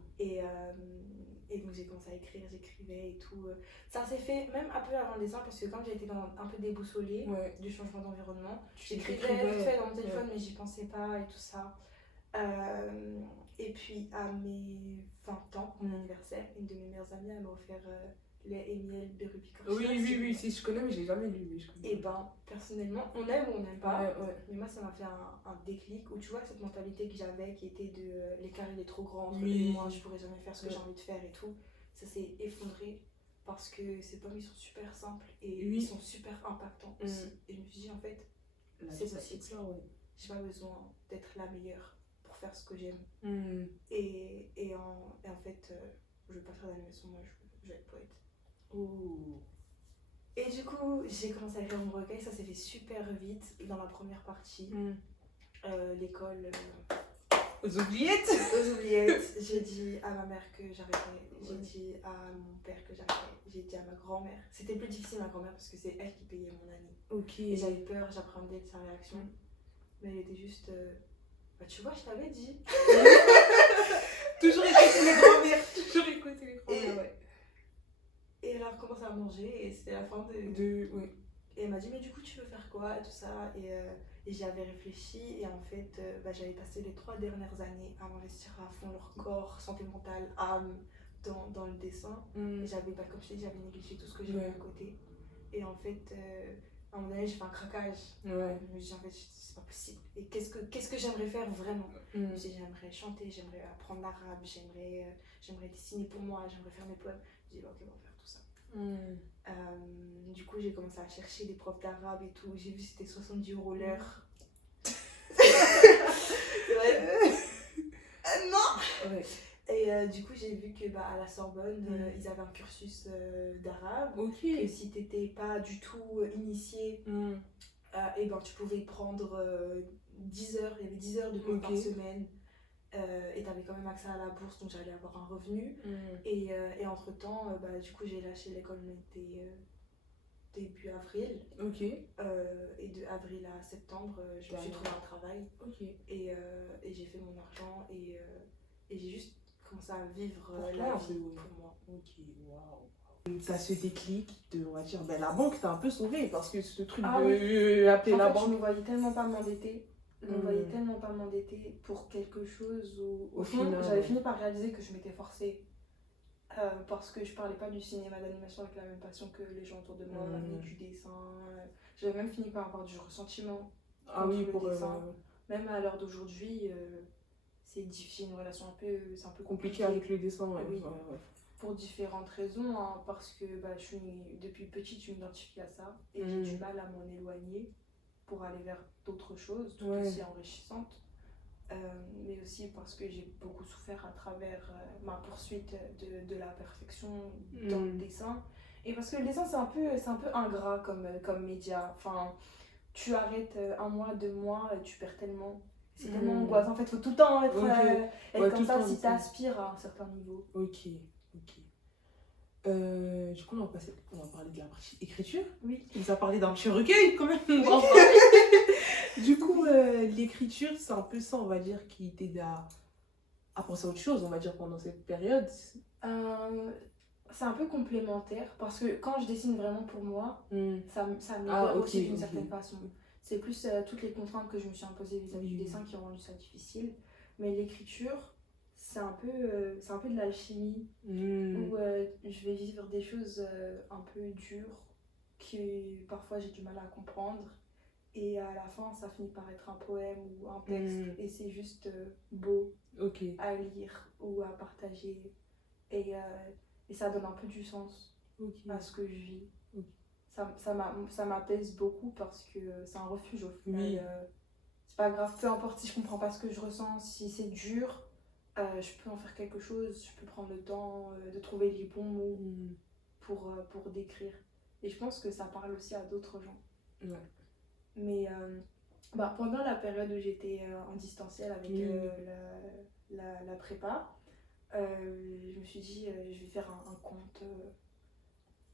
Et donc j'ai commencé à écrire, j'écrivais et tout. Ça s'est fait même un peu avant le dessin parce que quand j'étais un peu déboussolée du changement d'environnement, j'écrivais vite fait dans mon téléphone mais j'y pensais pas et tout ça. Et puis à mes 20 ans, mon anniversaire, une de mes meilleures amies elle m'a offert lait et miel Berry Picard. Oui, si je connais mais je l'ai jamais lu. Et ben personnellement, on aime ou on n'aime pas, mais moi ça m'a fait un déclic où tu vois cette mentalité que j'avais qui était de l'écart il est trop grand entre moi, je pourrais jamais faire ce que j'ai envie de faire et tout, ça s'est effondré parce que ces pommes ils sont super simples et ils sont super impactants aussi. Et je me suis dit en fait, c'est possible, j'ai pas besoin d'être la meilleure pour faire ce que j'aime. Et en fait, je vais pas faire d'animation, moi je vais être poète. Et du coup, j'ai commencé à écrire mon recueil, ça s'est fait super vite dans la première partie. L'école. Aux oubliettes. J'ai dit à ma mère que j'arrêtais, j'ai dit à mon père que j'arrêtais, j'ai dit à ma grand-mère. C'était plus difficile ma grand-mère parce que c'est elle qui payait mon année. Et j'avais peur, j'appréhendais de sa réaction. Mais elle était juste. Bah tu vois, je t'avais dit. Toujours écouter les grand-mères. Et elle a recommencé à manger et c'était la fin Et elle m'a dit mais du coup tu veux faire quoi et tout ça et j'y avais réfléchi et en fait j'avais passé les 3 dernières années à m'investir à fond leur corps, santé mentale, âme dans le dessin. Et j'avais, comme je t'ai dit, j'avais négligé tout ce que j'avais à côté. Et en fait à un moment donné j'ai fait un craquage. Je me suis dit en fait c'est pas possible. Et qu'est-ce que j'aimerais faire vraiment? Je me suis dit j'aimerais chanter, j'aimerais apprendre l'arabe, j'aimerais dessiner pour moi, j'aimerais faire mes poèmes. J'ai dit ok on va faire tout ça. Du coup j'ai commencé à chercher des profs d'arabe et tout, j'ai vu c'était 70 € l'heure. C'est vrai. Non. Et du coup j'ai vu que à la Sorbonne ils avaient un cursus d'arabe, que si t'étais pas du tout initié et tu pouvais prendre 10 heures, il y avait 10 heures de cours par semaine. Et t'avais quand même accès à la bourse donc j'allais avoir un revenu. Et entre temps du coup j'ai lâché l'école, on était début avril. Et de avril à septembre je me suis trouvé un travail. Et j'ai fait mon argent et j'ai juste commencé à vivre la vie pour moi. T'as ce déclic de, on va dire, la banque t'a un peu sauvé parce que ce truc de appeler la banque. Je me voyais tellement pas m'endetter. Je me voyais tellement pas m'endetter pour quelque chose où au fond j'avais fini par réaliser que je m'étais forcée parce que je parlais pas du cinéma d'animation avec la même passion que les gens autour de moi, ni du dessin. J'avais même fini par avoir du ressentiment pour le dessin. Même à l'heure d'aujourd'hui, c'est difficile, une relation c'est un peu compliqué avec le dessin. Pour différentes raisons, parce que depuis petite je m'identifie à ça et j'ai du mal à m'en éloigner pour aller vers d'autres choses tout aussi enrichissantes. mais aussi parce que j'ai beaucoup souffert à travers ma poursuite de la perfection dans le dessin. Et parce que le dessin, c'est un peu ingrat comme média. Enfin, tu arrêtes 1 mois, 2 mois, tu perds tellement. C'est tellement angoissant. En fait, il faut tout le temps être, être comme ça si tu aspires à un certain niveau. Ok. Du coup, on va parler de la partie écriture. Oui. Tu nous as parlé d'un petit recueil quand même. Du coup, l'écriture, c'est un peu ça, on va dire, qui t'aide à penser à autre chose, on va dire, pendant cette période. C'est un peu complémentaire parce que quand je dessine vraiment pour moi, ça m'aide aussi d'une certaine façon. C'est plus toutes les contraintes que je me suis imposées vis-à-vis du dessin qui ont rendu ça difficile. Mais l'écriture, c'est un peu de l'alchimie où je vais vivre des choses un peu dures que parfois j'ai du mal à comprendre. Et à la fin, ça finit par être un poème ou un texte. Et c'est juste beau à lire ou à partager. Et ça donne un peu du sens à ce que je vis. Ça m'apaise beaucoup parce que c'est un refuge au final. C'est pas grave, peu importe si je comprends pas ce que je ressens, si c'est dur, je peux en faire quelque chose, je peux prendre le temps de trouver les bons mots pour décrire. Et je pense que ça parle aussi à d'autres gens. Mais pendant la période où j'étais en distanciel avec la prépa, je me suis dit je vais faire un compte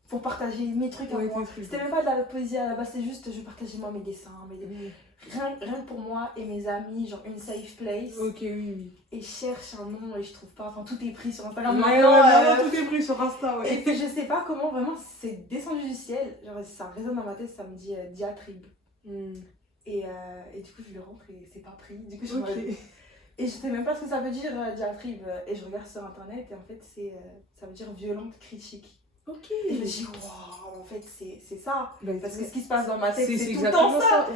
pour partager mes trucs à moi. C'était même pas de la poésie à la base, c'était juste je partageais moi mes dessins, rien que pour moi et mes amis, genre une safe place. Et je cherche un nom et je trouve pas, enfin tout est pris sur Instagram. Tout est pris sur Insta, Et puis je sais pas comment, vraiment c'est descendu du ciel, genre ça résonne dans ma tête, ça me dit diatribe. Et du coup je le rentre et c'est pas pris, du coup et je sais même pas ce que ça veut dire diatribe, et je regarde sur internet et en fait ça veut dire violente critique. Et je me dis waouh, en fait c'est ça, parce que ce qui se passe dans ma tête c'est tout le temps ça.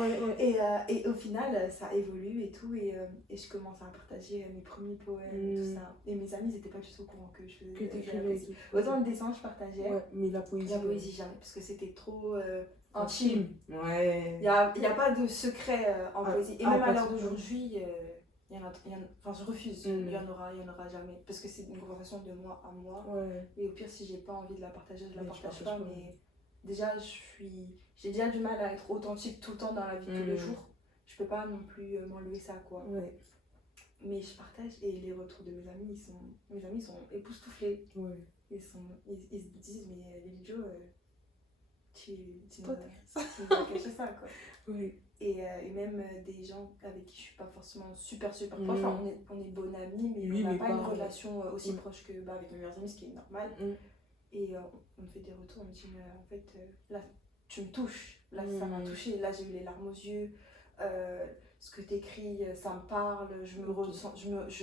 Et au final ça évolue et tout, et je commence à partager mes premiers poèmes et tout ça, et mes amis ils étaient pas du tout au courant que je faisais de la poésie. Autant le dessin je partageais, mais la poésie jamais, parce que c'était trop intime. Il y a pas de secret en poésie, et même à l'heure d'aujourd'hui je refuse, il y en aura jamais, parce que c'est une conversation de moi à moi. Et au pire, si j'ai pas envie de la partager, je la partage pas. Mais déjà j'ai déjà du mal à être authentique tout le temps dans la vie de tous les jours. Je peux pas non plus m'enlever ça, quoi. Mais je partage, et les retours de mes amis sont époustouflés. Ils se disent mais Lily-Jo, tu nous as caché ça, quoi. Et même des gens avec qui je suis pas forcément super proche, enfin, on est bonnes amies, mais on n'a pas une relation aussi proche que avec mes meilleures amies, ce qui est normal. Et on me fait des retours, on me dit mais en fait là tu me touches, là ça m'a touchée, là j'ai eu les larmes aux yeux, ce que t'écris ça me parle, je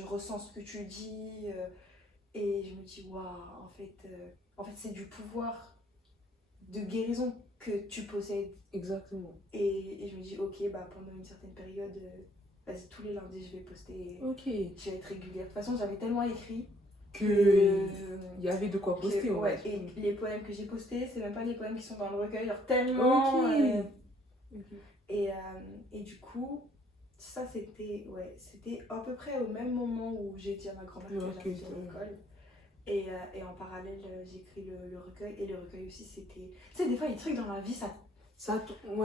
ressens ce que tu dis, et je me dis waouh, en fait c'est du pouvoir de guérison que tu possèdes. Exactement. Et je me dis ok, pendant une certaine période, vas-y, tous les lundis je vais poster, je vais être régulière. De toute façon j'avais tellement écrit que il y avait de quoi poster. Et les poèmes que j'ai postés, c'est même pas les poèmes qui sont dans le recueil, genre tellement. Et du coup ça c'était à peu près au même moment où j'ai dit à ma grand-mère que j'allais faire l'école. Et en parallèle j'écris le recueil, et le recueil aussi c'était, tu sais, des fois il y a des trucs dans la vie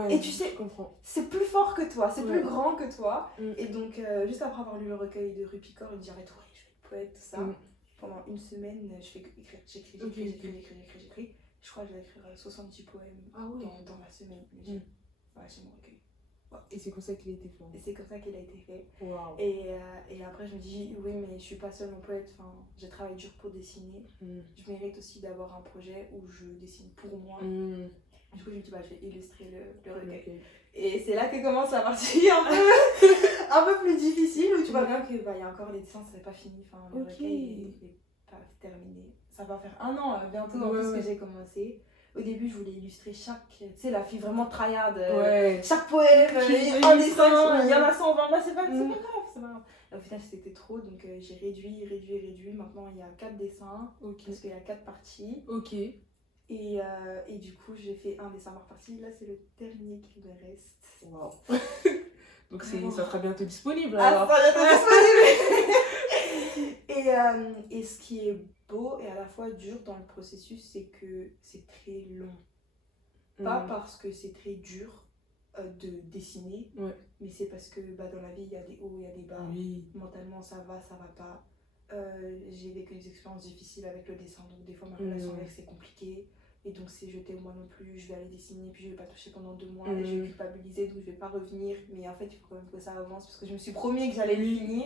et tu sais, c'est plus fort que toi, c'est plus grand que toi. Et donc juste après avoir lu le recueil de Rupicor, il me dit arrête, je vais être poète, tout ça. Pendant une semaine j'écris. Je crois que je vais écrire 70 poèmes dans la semaine. C'est mon recueil. Et c'est comme ça qu'il a été fait. Et c'est comme ça qu'il a été fait. Wow. Et après je me dis oui, mais je suis pas seulement poète, enfin, j'ai travaillé dur pour dessiner. Je mérite aussi d'avoir un projet où je dessine pour moi. Du coup je me dis je vais illustrer le recueil. Et c'est là que commence la partie un peu plus difficile, où tu vois bien que y a encore les dessins, c'est pas fini, enfin le recueil n'est pas terminé. Ça va faire 1 an bientôt en plus que j'ai commencé. Au début, je voulais illustrer tu sais, la fille vraiment tryhard, chaque poème, un dessin, il y en a 120, c'est pas grave, c'est pas grave. Et au final, c'était trop, donc j'ai réduit. Maintenant, il y a 4 dessins, parce qu'il y a 4 parties. Et du coup, j'ai fait un dessin par partie. Là, c'est le dernier qui me reste. Waouh. Donc ça sera bientôt disponible. Ah, Alors. ça va bientôt disponible. Et ce qui est beau et à la fois dur dans le processus, c'est que c'est très long. Pas parce que c'est très dur de dessiner, mais c'est parce que dans la vie, il y a des hauts, il y a des bas. Mentalement, ça va pas. J'ai vécu des expériences difficiles avec le dessin, donc des fois ma relation avec c'est compliqué. Et donc c'est jeté moi non plus, je vais aller dessiner, puis je vais pas toucher pendant 2 mois, et je vais culpabiliser, donc je vais pas revenir. Mais en fait, il faut quand même que ça avance, parce que je me suis promis que j'allais le finir.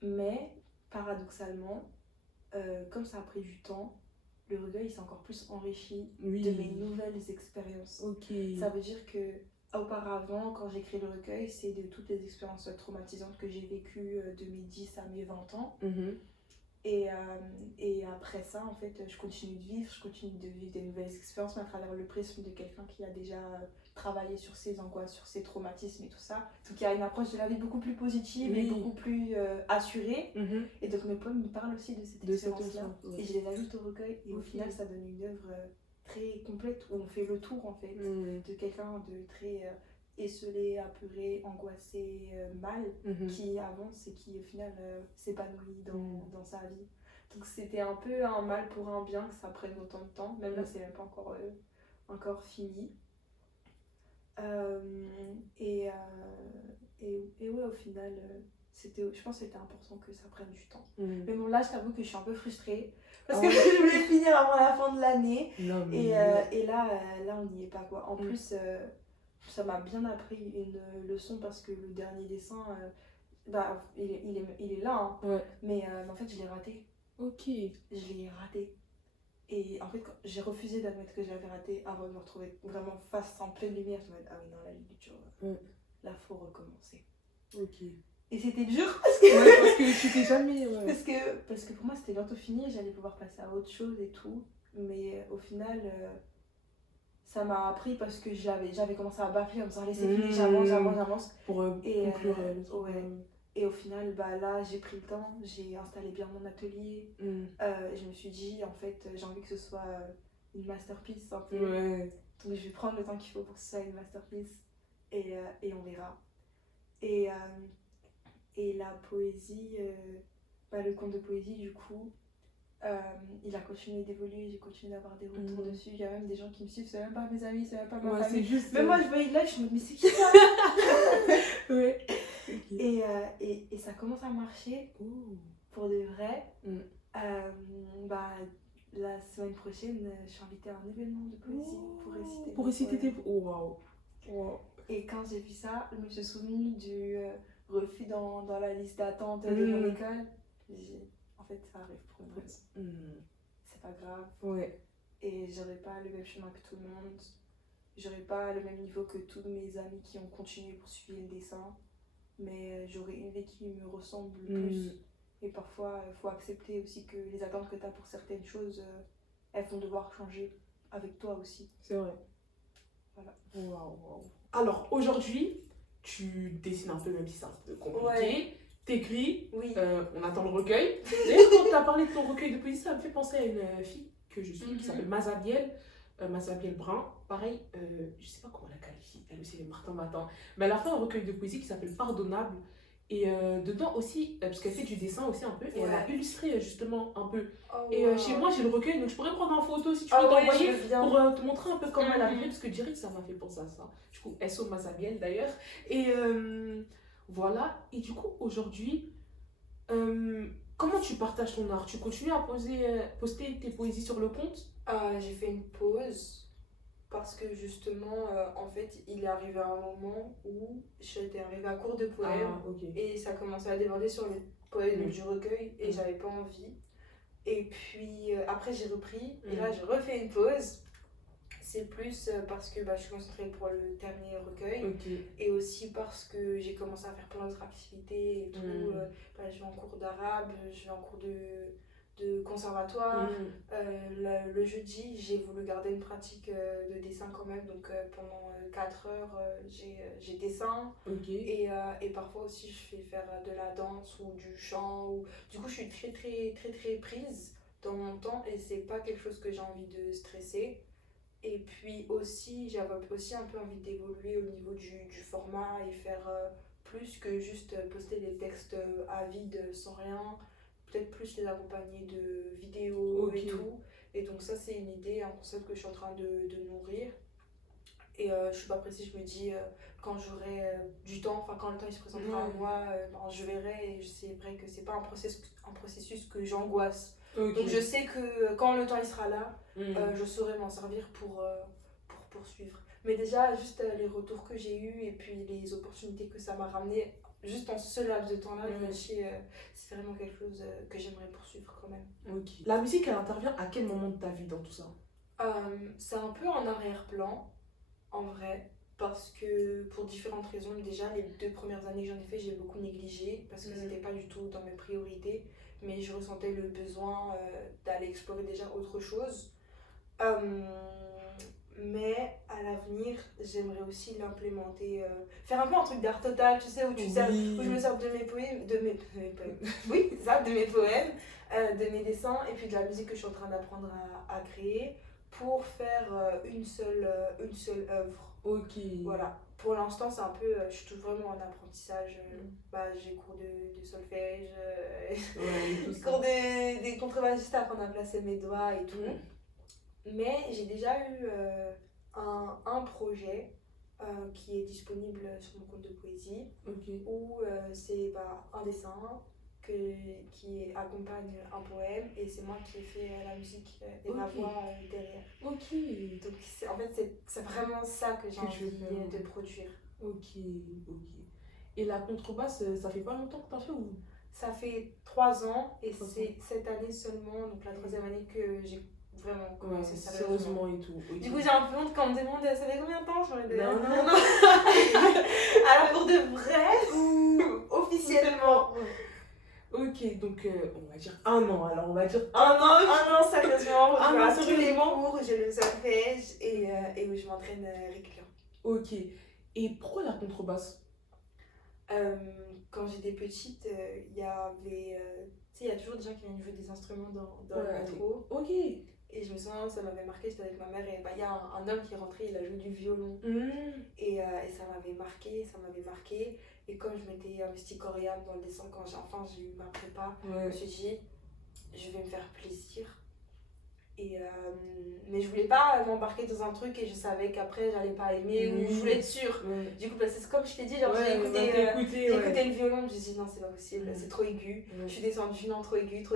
Mais, paradoxalement, comme ça a pris du temps, le recueil s'est encore plus enrichi de mes nouvelles expériences. Ça veut dire que auparavant, quand j'ai créé le recueil, c'est de toutes les expériences traumatisantes que j'ai vécues de mes 10 à mes 20 ans. Et après ça, en fait, je continue de vivre des nouvelles expériences, mais à travers le prisme de quelqu'un qui a déjà travaillé sur ses angoisses, sur ses traumatismes et tout ça. Donc il y a une approche de la vie beaucoup plus positive et beaucoup plus assurée. Et donc mes poèmes me parlent aussi de cette expérience-là. Et je les ajoute au recueil. Et au final, ça donne une œuvre très complète où on fait le tour, en fait, de quelqu'un de très esselé, apeuré, angoissé, mal, qui avance et qui au final s'épanouit dans sa vie. Donc c'était un peu un mal pour un bien que ça prenne autant de temps. Même là, c'est même pas encore fini. Et ouais, au final, je pense que c'était important que ça prenne du temps. Mais bon, là, je t'avoue que je suis un peu frustrée parce que je voulais finir avant la fin de l'année. Et là, on n'y est pas, quoi. En plus, ça m'a bien appris une leçon parce que le dernier dessin, il est là, hein. Mais en fait, je l'ai raté. Je l'ai raté. Et en fait, j'ai refusé d'admettre que je l'avais raté avant de me retrouver vraiment face en pleine lumière. Je me disais, ah oui, non, là, là, faut recommencer. Et c'était dur parce que tu t'es jamais. Parce que pour moi, c'était bientôt fini, j'allais pouvoir passer à autre chose et tout. Mais au final, ça m'a appris parce que j'avais commencé à baffer en me disant, allez, c'est fini, j'avance. Pour conclure. Et au final, là, j'ai pris le temps, j'ai installé bien mon atelier. Je me suis dit, en fait, j'ai envie que ce soit une masterpiece un peu. Donc je vais prendre le temps qu'il faut pour que ce soit une masterpiece. Et on verra. Et la poésie, le conte de poésie, du coup, il a continué d'évoluer, j'ai continué d'avoir des retours dessus. Il y a même des gens qui me suivent, c'est même pas mes amis, c'est même pas ma famille. Mais moi, je voyais là, je me dis, mais c'est qui ça? Et ça commence à marcher pour de vrai. La semaine prochaine, je suis invitée à un événement de poésie pour réciter tes poèmes. Et quand j'ai vu ça, je me suis souvenue du refus dans la liste d'attente de mon école. J'ai dit, en fait, ça arrive pour une raison. C'est pas grave. Et j'aurais pas le même chemin que tout le monde. J'aurais pas le même niveau que tous mes amis qui ont continué pour suivre le dessin. Mais j'aurais une vie qui me ressemble plus. Et parfois, il faut accepter aussi que les attentes que tu as pour certaines choses, elles vont devoir changer avec toi aussi. C'est vrai. Voilà. Alors, aujourd'hui, tu dessines un peu, même si c'est un peu compliqué. T'écris, on attend le recueil. D'ailleurs, quand tu as parlé de ton recueil de poésie, ça me fait penser à une fille que je suis, qui s'appelle Mazabiel Brun. Pareil, je sais pas comment la qualifie, elle aussi, elle est Martin Matin. Mais elle a fait un recueil de poésie qui s'appelle Pardonnable. Et dedans aussi, parce qu'elle fait du dessin aussi un peu, et elle a illustré justement un peu. Chez moi, j'ai le recueil, donc je pourrais prendre en photo si tu veux t'envoyer pour te montrer un peu comment elle a fait, parce que direct, ça m'a fait penser à ça. Du coup, SO Mazabiel d'ailleurs. Et voilà. Et du coup, aujourd'hui, comment tu partages ton art? Tu continues à poster tes poésies sur le compte? J'ai fait une pause. Parce que justement, en fait, il est arrivé un moment où j'étais arrivée à court de poèmes et ça commençait à déborder sur les poèmes du recueil et j'avais pas envie. Et puis après, j'ai repris et là, j'ai refait une pause. C'est plus parce que je suis concentrée pour le dernier recueil et aussi parce que j'ai commencé à faire plein d'autres activités et tout. Je vais en cours d'arabe, je vais en cours de conservatoire. Le jeudi, j'ai voulu garder une pratique de dessin quand même, donc pendant 4 heures, j'ai dessin. Et parfois aussi, je fais faire de la danse ou du chant. Du coup, je suis très, très, très, très prise dans mon temps et c'est pas quelque chose que j'ai envie de stresser. Et puis aussi, j'avais aussi un peu envie d'évoluer au niveau du format et faire plus que juste poster des textes à vide sans rien, peut-être plus les accompagner de vidéos et tout. Et donc ça c'est une idée, un concept que je suis en train de nourrir. Et je suis pas pressée, je me dis quand j'aurai du temps, enfin quand le temps il se présentera à moi, ben, je verrai. Et c'est vrai que c'est pas un processus que j'angoisse. Donc je sais que quand le temps il sera là, je saurai m'en servir pour poursuivre. Mais déjà, juste les retours que j'ai eus et puis les opportunités que ça m'a ramené, juste en ce laps de temps-là, je me dis c'est vraiment quelque chose que j'aimerais poursuivre quand même. La musique, elle intervient à quel moment de ta vie dans tout ça? C'est un peu en arrière-plan, en vrai, parce que pour différentes raisons. Déjà, les 2 premières années que j'en ai fait, j'ai beaucoup négligé parce que c'était pas du tout dans mes priorités, mais je ressentais le besoin d'aller explorer déjà autre chose. Mais à l'avenir, j'aimerais aussi l'implémenter, faire un peu un truc d'art total, tu sais, où, où je me sers de mes poèmes, oui, c'est ça, de mes poèmes, de mes dessins, et puis de la musique que je suis en train d'apprendre à créer pour faire une seule œuvre. Voilà. Pour l'instant, c'est un peu, je suis vraiment en apprentissage. J'ai cours de solfège, cours des contrebassistes à apprendre à placer mes doigts et tout. Mais j'ai déjà eu un projet qui est disponible sur mon compte de poésie, où c'est un dessin qui accompagne un poème et c'est moi qui ai fait la musique et ma voix derrière. Donc en fait c'est vraiment ça que j'ai envie de produire. Et la contrebasse, ça fait pas longtemps que t'en fais ou? Ça fait 3 ans et c'est cette année seulement, donc la 3e année, que j'ai vraiment commencé sérieusement et tout. Du coup j'ai un peu honte quand on me demande ça fait combien de temps, Non. Alors pour de vrai ou officiellement? Donc on va dire 1 an, alors on va dire 1 an sérieusement, sur tous les cours, j'ai le solfège et où je m'entraîne régulièrement. Et pourquoi la contrebasse? Quand j'étais petite, il y avait, tu sais, il y a toujours des gens qui viennent jouer des instruments dans le métro. Et je me souviens, ça m'avait marqué, j'étais avec ma mère et il y a un homme qui est rentré, il a joué du violon. Et ça m'avait marqué. Et comme je m'étais investie corps et âme dans le dessin quand j'ai eu ma prépa, je me suis dit, je vais me faire plaisir. Mais je voulais pas m'embarquer dans un truc et je savais qu'aprais j'allais pas aimer ou je voulais être sûre. Du coup, c'est comme je t'ai dit, j'ai écouté le violon, je me suis dit non, c'est pas possible, c'est trop aigu. Je suis descendue, non, trop aigu,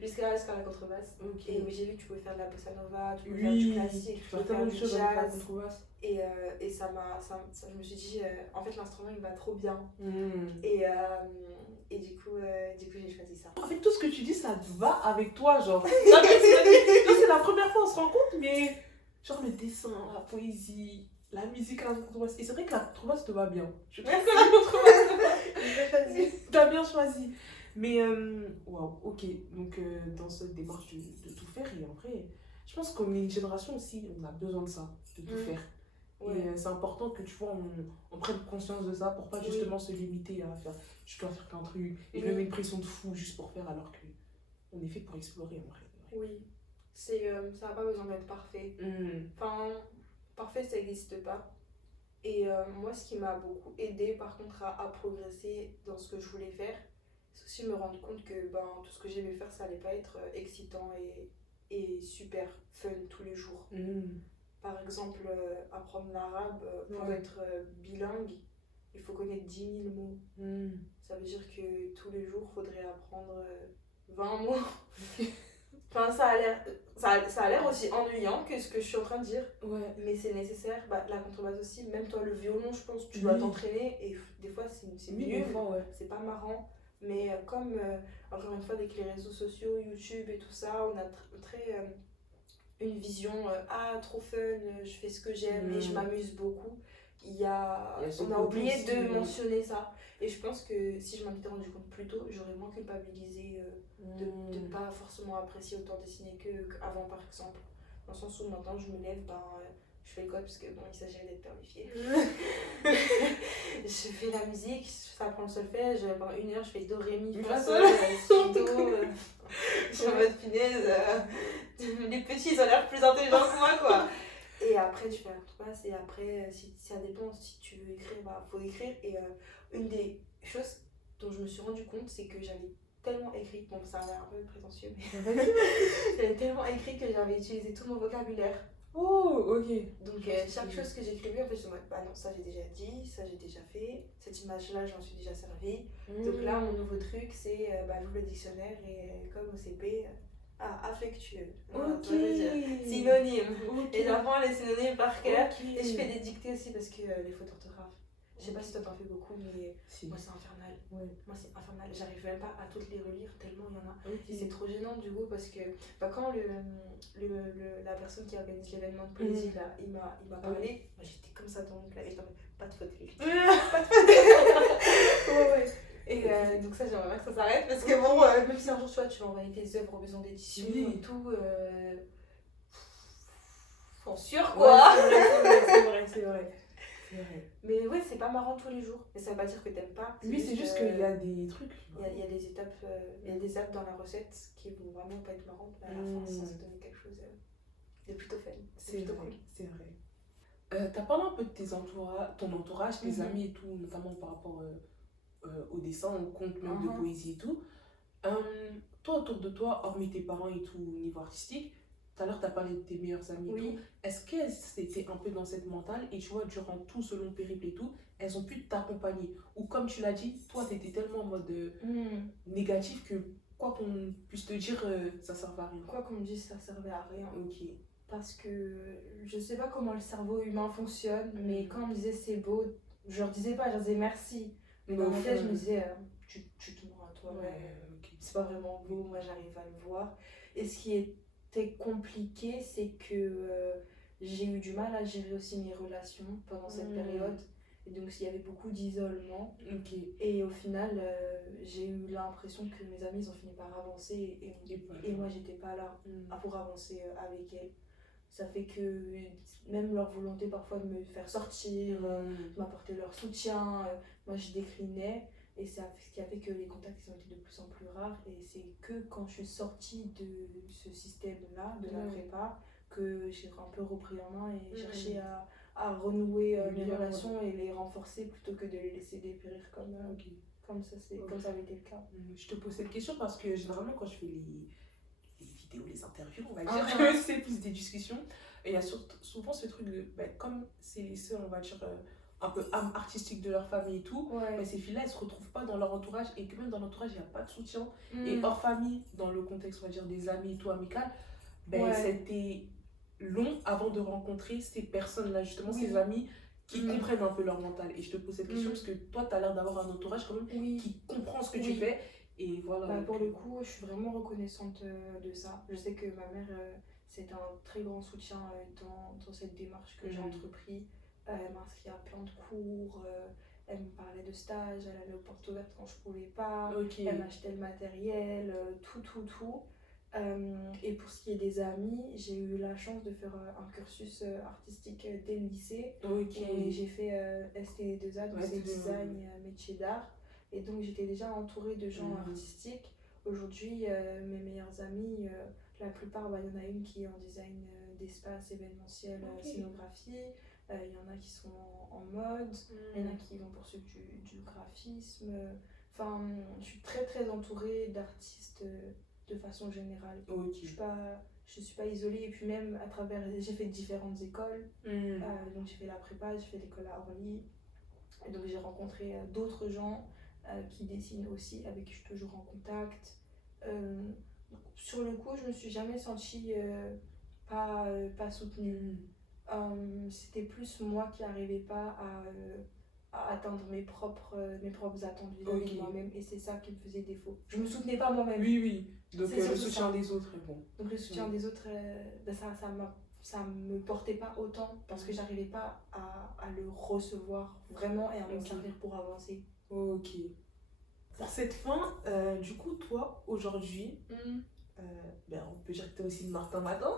jusqu'à la contrebasse. Et j'ai vu que tu pouvais faire de la bossa nova, tu pouvais faire du classique, tu pouvais faire du jazz. Et ça, je me suis dit, en fait, l'instrument il va trop bien. Et du coup, j'ai choisi ça. En fait, tout ce que tu dis, ça te va avec toi, genre. C'est la première fois on se rend compte, mais genre le dessin, la poésie, la musique, la contrebasse. Et c'est vrai que la contrebasse te va bien. Je trouve que la contrebasse, t'as bien choisi. Mais, waouh, donc dans cette démarche de tout faire, et en vrai, je pense qu'on est une génération aussi, on a besoin de ça, de tout faire. Et c'est important que tu vois, on prenne conscience de ça pour pas justement se limiter à faire je dois faire qu'un truc et je me mets une pression de fou juste pour faire alors que on est fait pour explorer en vrai. Ça n'a pas besoin d'être parfait. Enfin, parfait ça n'existe pas. Et moi, ce qui m'a beaucoup aidé par contre à progresser dans ce que je voulais faire, c'est aussi me rendre compte que tout ce que j'aimais faire, ça allait pas être excitant et super fun tous les jours. Par exemple, apprendre l'arabe, pour être bilingue, il faut connaître 10 000 mots. Ça veut dire que tous les jours, il faudrait apprendre 20 mots. Enfin, ça a l'air aussi ennuyant que ce que je suis en train de dire. Mais c'est nécessaire. La contrebasse aussi, même toi, le violon, je pense que tu dois t'entraîner. Et des fois, c'est nul, c'est pas marrant. Mais comme, encore une fois, avec les réseaux sociaux, YouTube et tout ça, on a très une vision trop fun, je fais ce que j'aime et je m'amuse beaucoup. On a oublié de mentionner ça. Et je pense que si je m'en étais rendu compte plus tôt, j'aurais moins culpabilisé de ne pas forcément apprécier autant dessiner qu'avant, par exemple. Dans le sens où maintenant je me lève, je je fais le code parce que bon, il s'agirait d'être permifié. Je fais la musique, ça prend le solfège, pendant 1 heure je fais do, ré, mi, fa, sol, si, do. Je suis en mode punaise, les petits ils ont l'air plus intelligents que moi quoi. Et après tu fais la passe et après si ça dépend, si tu veux écrire, bah faut écrire. Et une des choses dont je me suis rendu compte, c'est que j'avais tellement écrit, bon ça a l'air un peu prétentieux, mais j'avais tellement écrit que j'avais utilisé tout mon vocabulaire. Oh, ok. Donc chaque chose que j'écrivais, en fait je me disais, bah non, ça j'ai déjà dit, ça j'ai déjà fait, cette image-là j'en suis déjà servi. Donc là mon nouveau truc c'est j'ouvre le dictionnaire et comme au CP, affectueux, Ok. synonyme. Ok. Et j'apprends les synonymes par cœur. Ok. Et je fais des dictées aussi parce que les fautes d'orthographe, je sais pas si toi t'en fais beaucoup, mais Si. moi c'est infernal. Ouais. Moi c'est infernal, j'arrive même pas à toutes les relire tellement il y en a. Ok. Et c'est trop gênant du coup parce que quand la personne qui organise l'événement de poésie là, il m'a parlé, moi j'étais comme ça dans mon clavier, j'étais en mode, pas de faute les filles. Pas de faute. Ouais. Et donc ça j'aimerais bien que ça s'arrête parce que bon, même si un jour tu vas envoyer tes œuvres aux maisons d'édition et tout, faut sûr quoi. Ouais, c'est vrai. C'est vrai. Mais ouais, c'est pas marrant tous les jours. Mais ça veut pas dire que t'aimes pas. Oui, c'est juste qu'il y a des trucs. Il y a des étapes, il y a des étapes dans la recette qui vont vraiment pas être marrantes, mais à la fin, ça se donner quelque chose de plutôt fun. C'est plutôt vrai, cool. c'est vrai. T'as parlé un peu de ton entourage, tes amis et tout, notamment par rapport au dessin, au conte, même de poésie et tout. Toi, autour de toi, hormis tes parents et tout, au niveau artistique, tout à l'heure, tu as parlé de tes meilleures amies et tout. Est-ce qu'elles étaient un peu dans cette mentale et tu vois, durant tout ce long périple et tout, elles ont pu t'accompagner? Ou comme tu l'as dit, toi, tu étais tellement en mode négatif que quoi qu'on puisse te dire, ça servait à rien. Quoi qu'on me dise, ça servait à rien. Ok. Parce que je sais pas comment le cerveau humain fonctionne, mais quand on me disait c'est beau, je leur disais pas, je leur disais merci. Mais dans ma tête, je me disais, tu te mens à toi. Ok. C'est pas vraiment beau, moi j'arrive à le voir. Et ce qui était compliqué, c'est que j'ai eu du mal à gérer aussi mes relations pendant cette période. Et donc il y avait beaucoup d'isolement. Ok. Et au final, j'ai eu l'impression que mes amis ils ont fini par avancer et moi j'étais pas là pour avancer avec elles. Ça fait que même leur volonté parfois de me faire sortir, de m'apporter leur soutien, moi je déclinais. Et c'est ce qui a fait que les contacts ils ont été de plus en plus rares. Et c'est que quand je suis sortie de ce système-là, de la prépa, que j'ai un peu repris en main et cherché à renouer mes relations et les renforcer plutôt que de les laisser dépérir comme ça avait été le cas. Je te pose cette question parce que généralement quand je fais les vidéos, les interviews, on va dire, c'est plus des discussions. Et il y a souvent ce truc de, comme c'est les seuls, on va dire, un peu âme artistique de leur famille et tout, ces filles-là, elles se retrouvent pas dans leur entourage et que même dans l'entourage, il n'y a pas de soutien. Et hors famille, dans le contexte, on va dire, des amis et tout, amical, c'était long avant de rencontrer ces personnes-là, justement, ces amis qui comprennent un peu leur mental. Et je te pose cette question parce que toi, tu as l'air d'avoir un entourage quand même qui comprend ce que tu fais. Et voilà. Pour le coup, je suis vraiment reconnaissante de ça. Je sais que ma mère, c'est un très grand soutien dans cette démarche que j'ai entrepris. Elle m'a inscrit à plein de cours, elle me parlait de stages, elle allait aux portes ouvertes quand je pouvais pas, elle m'achetait le matériel, tout. Et pour ce qui est des amis, j'ai eu la chance de faire un cursus artistique dès le lycée. Et j'ai fait ST2A, donc c'est design, métier d'art. Et donc j'étais déjà entourée de gens artistiques. Aujourd'hui, mes meilleures amies, la plupart, il y en a une qui est en design d'espace événementiel, scénographie. Il y en a qui sont en mode, il y en a qui vont poursuivre du graphisme. Enfin, je suis très très entourée d'artistes de façon générale. Je suis pas isolée. Et puis même à travers, j'ai fait différentes écoles. Donc j'ai fait la prépa, j'ai fait l'école à Orly. Et donc j'ai rencontré d'autres gens qui dessinent aussi, avec qui je suis toujours en contact. Sur le coup, je me suis jamais sentie pas soutenue. C'était plus moi qui n'arrivais pas à atteindre mes propres attentes vis-à-vis de moi-même, et c'est ça qui me faisait défaut. Je me soutenais pas moi-même. Donc le soutien des autres est bon. Donc le soutien des autres, ça me portait pas autant parce que j'arrivais pas à le recevoir vraiment et à m'en servir pour avancer. Ok. Pour cette fin, du coup, toi, aujourd'hui, on peut dire que tu es aussi de Martin Matin.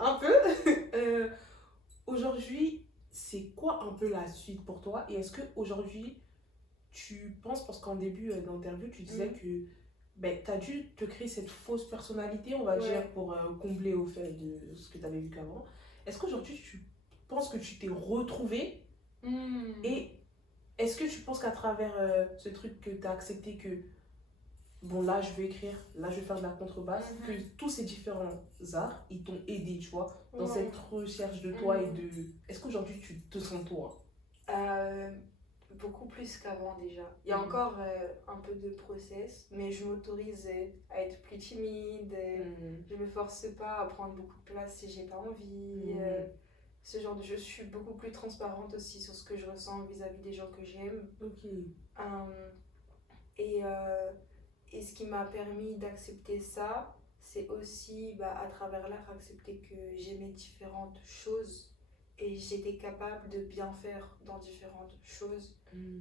Un peu. aujourd'hui, c'est quoi un peu la suite pour toi? Et est-ce qu'aujourd'hui, tu penses, parce qu'en début d'interview, tu disais que ben, tu as dû te créer cette fausse personnalité, on va dire, pour combler au fait de ce que tu avais vu qu'avant. Est-ce qu'aujourd'hui, tu penses que tu t'es retrouvée? Et est-ce que tu penses qu'à travers ce truc que tu as accepté que, bon, là, je vais écrire, là, je vais faire de la contrebasse, que tous ces différents arts, ils t'ont aidé, tu vois, dans cette recherche de toi et de... Est-ce qu'aujourd'hui, tu te sens toi? Beaucoup plus qu'avant déjà. Il y a encore un peu de process, mais je m'autorise à être plus timide. Je me force pas à prendre beaucoup de place si j'ai pas envie. Ce genre de choses. Je suis beaucoup plus transparente aussi sur ce que je ressens vis-à-vis des gens que j'aime. Et ce qui m'a permis d'accepter ça, c'est aussi à travers l'art accepter que j'aimais différentes choses et j'étais capable de bien faire dans différentes choses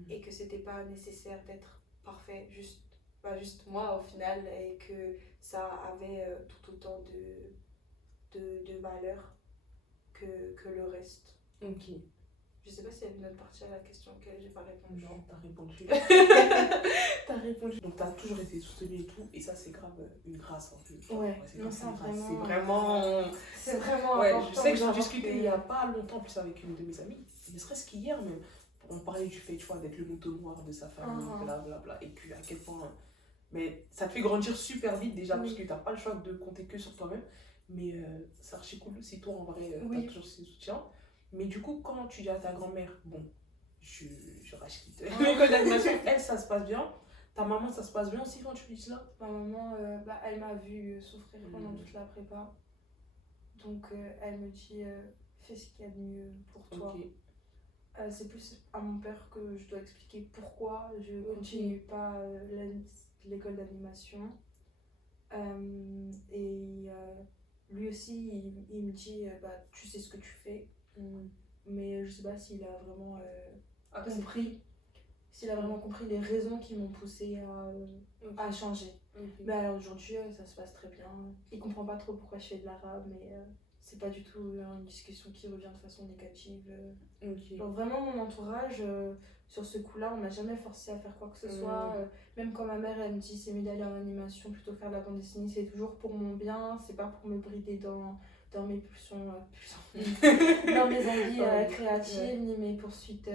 et que c'était pas nécessaire d'être parfait, juste moi au final, et que ça avait tout autant de valeur que le reste. Ok. Je sais pas s'il y a une autre partie à la question auquel j'ai pas répondu. Non, t'as répondu. T'as répondu. Donc t'as toujours été soutenue et tout, et ça c'est grave une grâce en plus. C'est vraiment ouais, important. Je sais que j'en discutais il y a pas longtemps plus avec une de mes amies, ne serait-ce qu'hier, mais on parlait du fait, tu vois, d'être le mouton noir de sa famille, blablabla, et puis à quel point. Mais ça te fait grandir super vite déjà, parce que t'as pas le choix de compter que sur toi-même. Mais c'est archi cool si toi en vrai t'as toujours ce soutien. Mais du coup, quand tu dis à ta grand-mère, bon, je rachète l'école d'animation, elle, ça se passe bien. Ta maman, ça se passe bien aussi quand tu lui dis ça? Ma maman, elle m'a vu souffrir pendant toute la prépa. Donc, elle me dit, fais ce qu'il y a de mieux pour toi. C'est plus à mon père que je dois expliquer pourquoi je continue pas l'école d'animation. Et lui aussi, il me dit, tu sais ce que tu fais. Mais je sais pas s'il a vraiment compris. S'il a vraiment compris les raisons qui m'ont poussé à changer. Mais alors aujourd'hui, ça se passe très bien. Il comprend pas trop pourquoi je fais de l'arabe, mais c'est pas du tout une discussion qui revient de façon négative. Genre vraiment, mon entourage, sur ce coup-là, on m'a jamais forcé à faire quoi que ce soit. Même quand ma mère, elle me dit c'est mieux d'aller en animation plutôt que faire de la bande dessinée, c'est toujours pour mon bien, c'est pas pour me brider dans mes pulsions, dans mes envies créatives, ni mes poursuites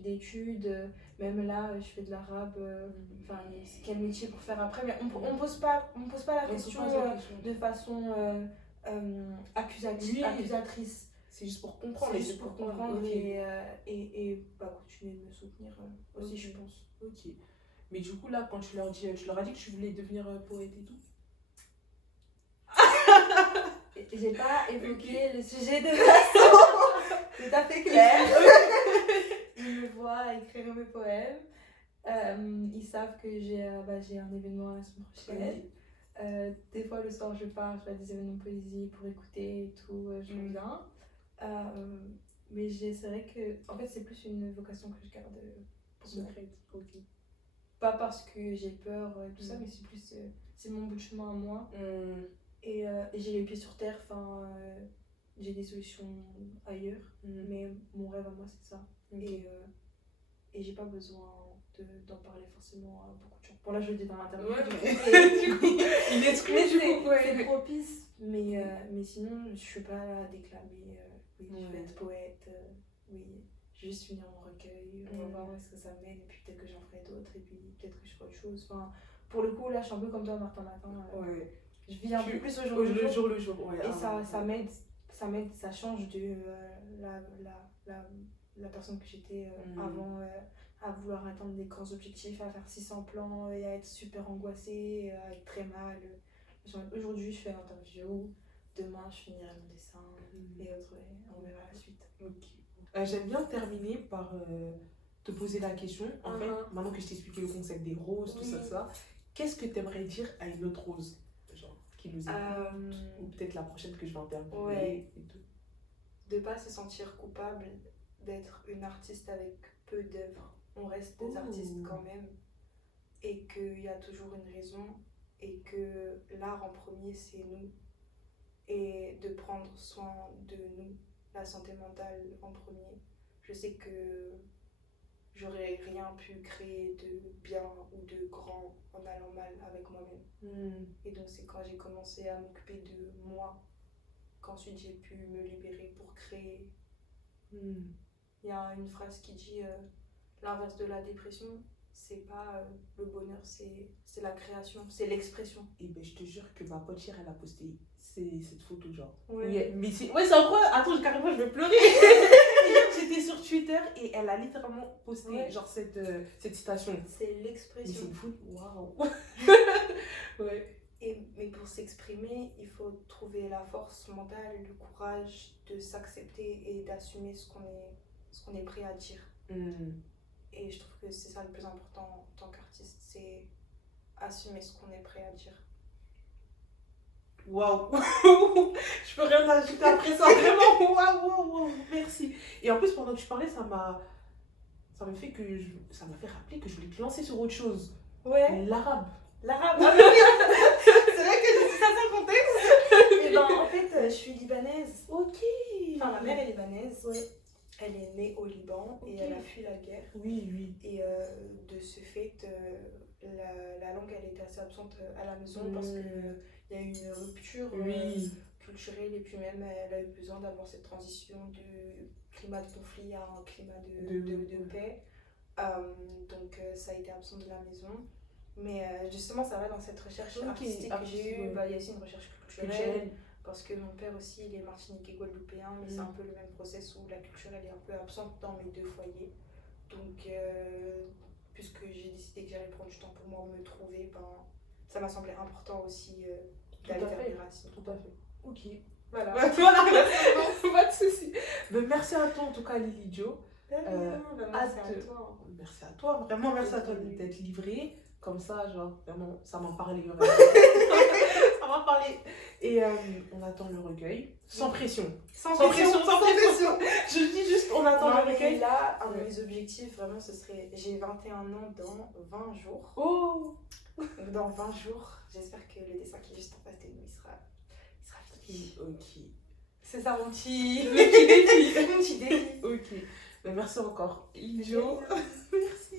d'études. Même là, je fais de l'arabe, quel métier pour faire après, mais on pose pas la question de façon accusatrice. C'est juste pour comprendre. C'est juste pour comprendre et continuer de me soutenir aussi, je pense. Ok. Mais du coup, là, quand tu leur as dit que tu voulais devenir poète et tout? J'ai pas évoqué le sujet de façon tout à fait claire. Ils me voient écrire mes poèmes. Ils savent que j'ai un événement la semaine prochaine. Des fois, le soir, je pars à des événements de poésie pour écouter et tout. Je viens. Mais c'est vrai que en fait, c'est plus une vocation que je garde secrète. Pas parce que j'ai peur, tout ça, mais c'est plus c'est mon bout de chemin à moi. Et j'ai les pieds sur terre, j'ai des solutions ailleurs, mais mon rêve à moi c'est ça. Et j'ai pas besoin d'en parler forcément à beaucoup de gens. Bon là je le dis dans l'interview, c'est propice, mais sinon je suis pas là à déclamer, je vais être poète, je vais juste finir mon recueil, on va voir où est-ce que ça mène, et puis peut-être que j'en ferai d'autres, et puis peut-être que je ferai autre chose. Pour le coup là je suis un peu comme toi Martin Matin. Je vis un peu plus au jour le jour. Et ça m'aide, ça change de la personne que j'étais avant, à vouloir atteindre des grands objectifs, à faire 600 plans et à être super angoissée, à être très mal. Aujourd'hui, je fais l'interview, demain, je finirai mon dessin et autres, et on verra la suite. J'aime bien terminer par te poser la question. En fait, maintenant que je t'ai expliqué le concept des roses, tout ça, qu'est-ce que tu aimerais dire à une autre rose? Qui nous écoute, ou peut-être la prochaine que je vais interviewer et tout. De pas se sentir coupable d'être une artiste avec peu d'œuvres. On reste des artistes quand même, et qu'il y a toujours une raison, et que l'art en premier c'est nous, et de prendre soin de nous la santé mentale en premier. Je sais que j'aurais rien pu créer de bien ou de grand en allant mal avec moi-même. Et donc c'est quand j'ai commencé à m'occuper de moi qu'ensuite j'ai pu me libérer pour créer. Il y a une phrase qui dit l'inverse de la dépression, c'est pas le bonheur, c'est la création, c'est l'expression. Et ben je te jure que ma pote chère, elle a posté cette photo genre. Ouais. Oui, mais c'est incroyable. Attends, carrément je vais pleurer. Hier, j'étais sur Twitter et elle a littéralement posté genre cette citation. C'est Mais c'est l'expression. fou. Waouh. Ouais. Mais pour s'exprimer, il faut trouver la force mentale, le courage de s'accepter et d'assumer ce qu'on est prêt à dire. Et je trouve que c'est ça le plus important en tant qu'artiste, c'est assumer ce qu'on est prêt à dire. Waouh. Je peux rien ajouter après ça. Vraiment, waouh. Merci. Et en plus, pendant que tu parlais, ça m'a fait rappeler que je voulais te lancer sur autre chose. Ouais. L'arabe. L'arabe. Ah, mais oui. C'est vrai que je dis ça sans contexte. Et ben en fait, je suis libanaise. Ok. Enfin, ma mère est libanaise. Ouais. Elle est née au Liban et elle a fui la guerre. Oui. Et de ce fait, la langue elle était assez absente à la maison parce qu'il y a eu une rupture culturelle et puis même elle a eu besoin d'avoir cette transition de climat de conflit à un climat de paix. Donc ça a été absent de la maison. Mais justement, ça va dans cette recherche artistique que j'ai eue. Il y a aussi une recherche culturelle. Parce que mon père aussi, il est martiniquais guadeloupéen, mais c'est un peu le même process où la culture elle est un peu absente dans mes deux foyers. Donc, puisque j'ai décidé que j'allais prendre du temps pour moi me trouver, ça m'a semblé important aussi d'aller faire des racines. Tout à fait. Ok. Voilà. Pas de soucis. Mais merci à toi en tout cas, Lily Jo. Merci à toi. Merci à toi, vraiment merci à toi d'être livrée. Comme ça, genre, vraiment, ça m'en parlait. Ça m'a parlé. Et on attend le recueil. Sans pression. Sans pression. Je dis juste, on attend le recueil. Et là, un de mes objectifs, vraiment, ce serait... J'ai 21 ans dans 20 jours. Oh. Donc dans 20 jours, j'espère que le dessin qui est juste en face de nous, il sera fini. Ok. C'est ça mon petit défi. mon petit défi. Ok. Mais merci encore, Lily Jo. Merci.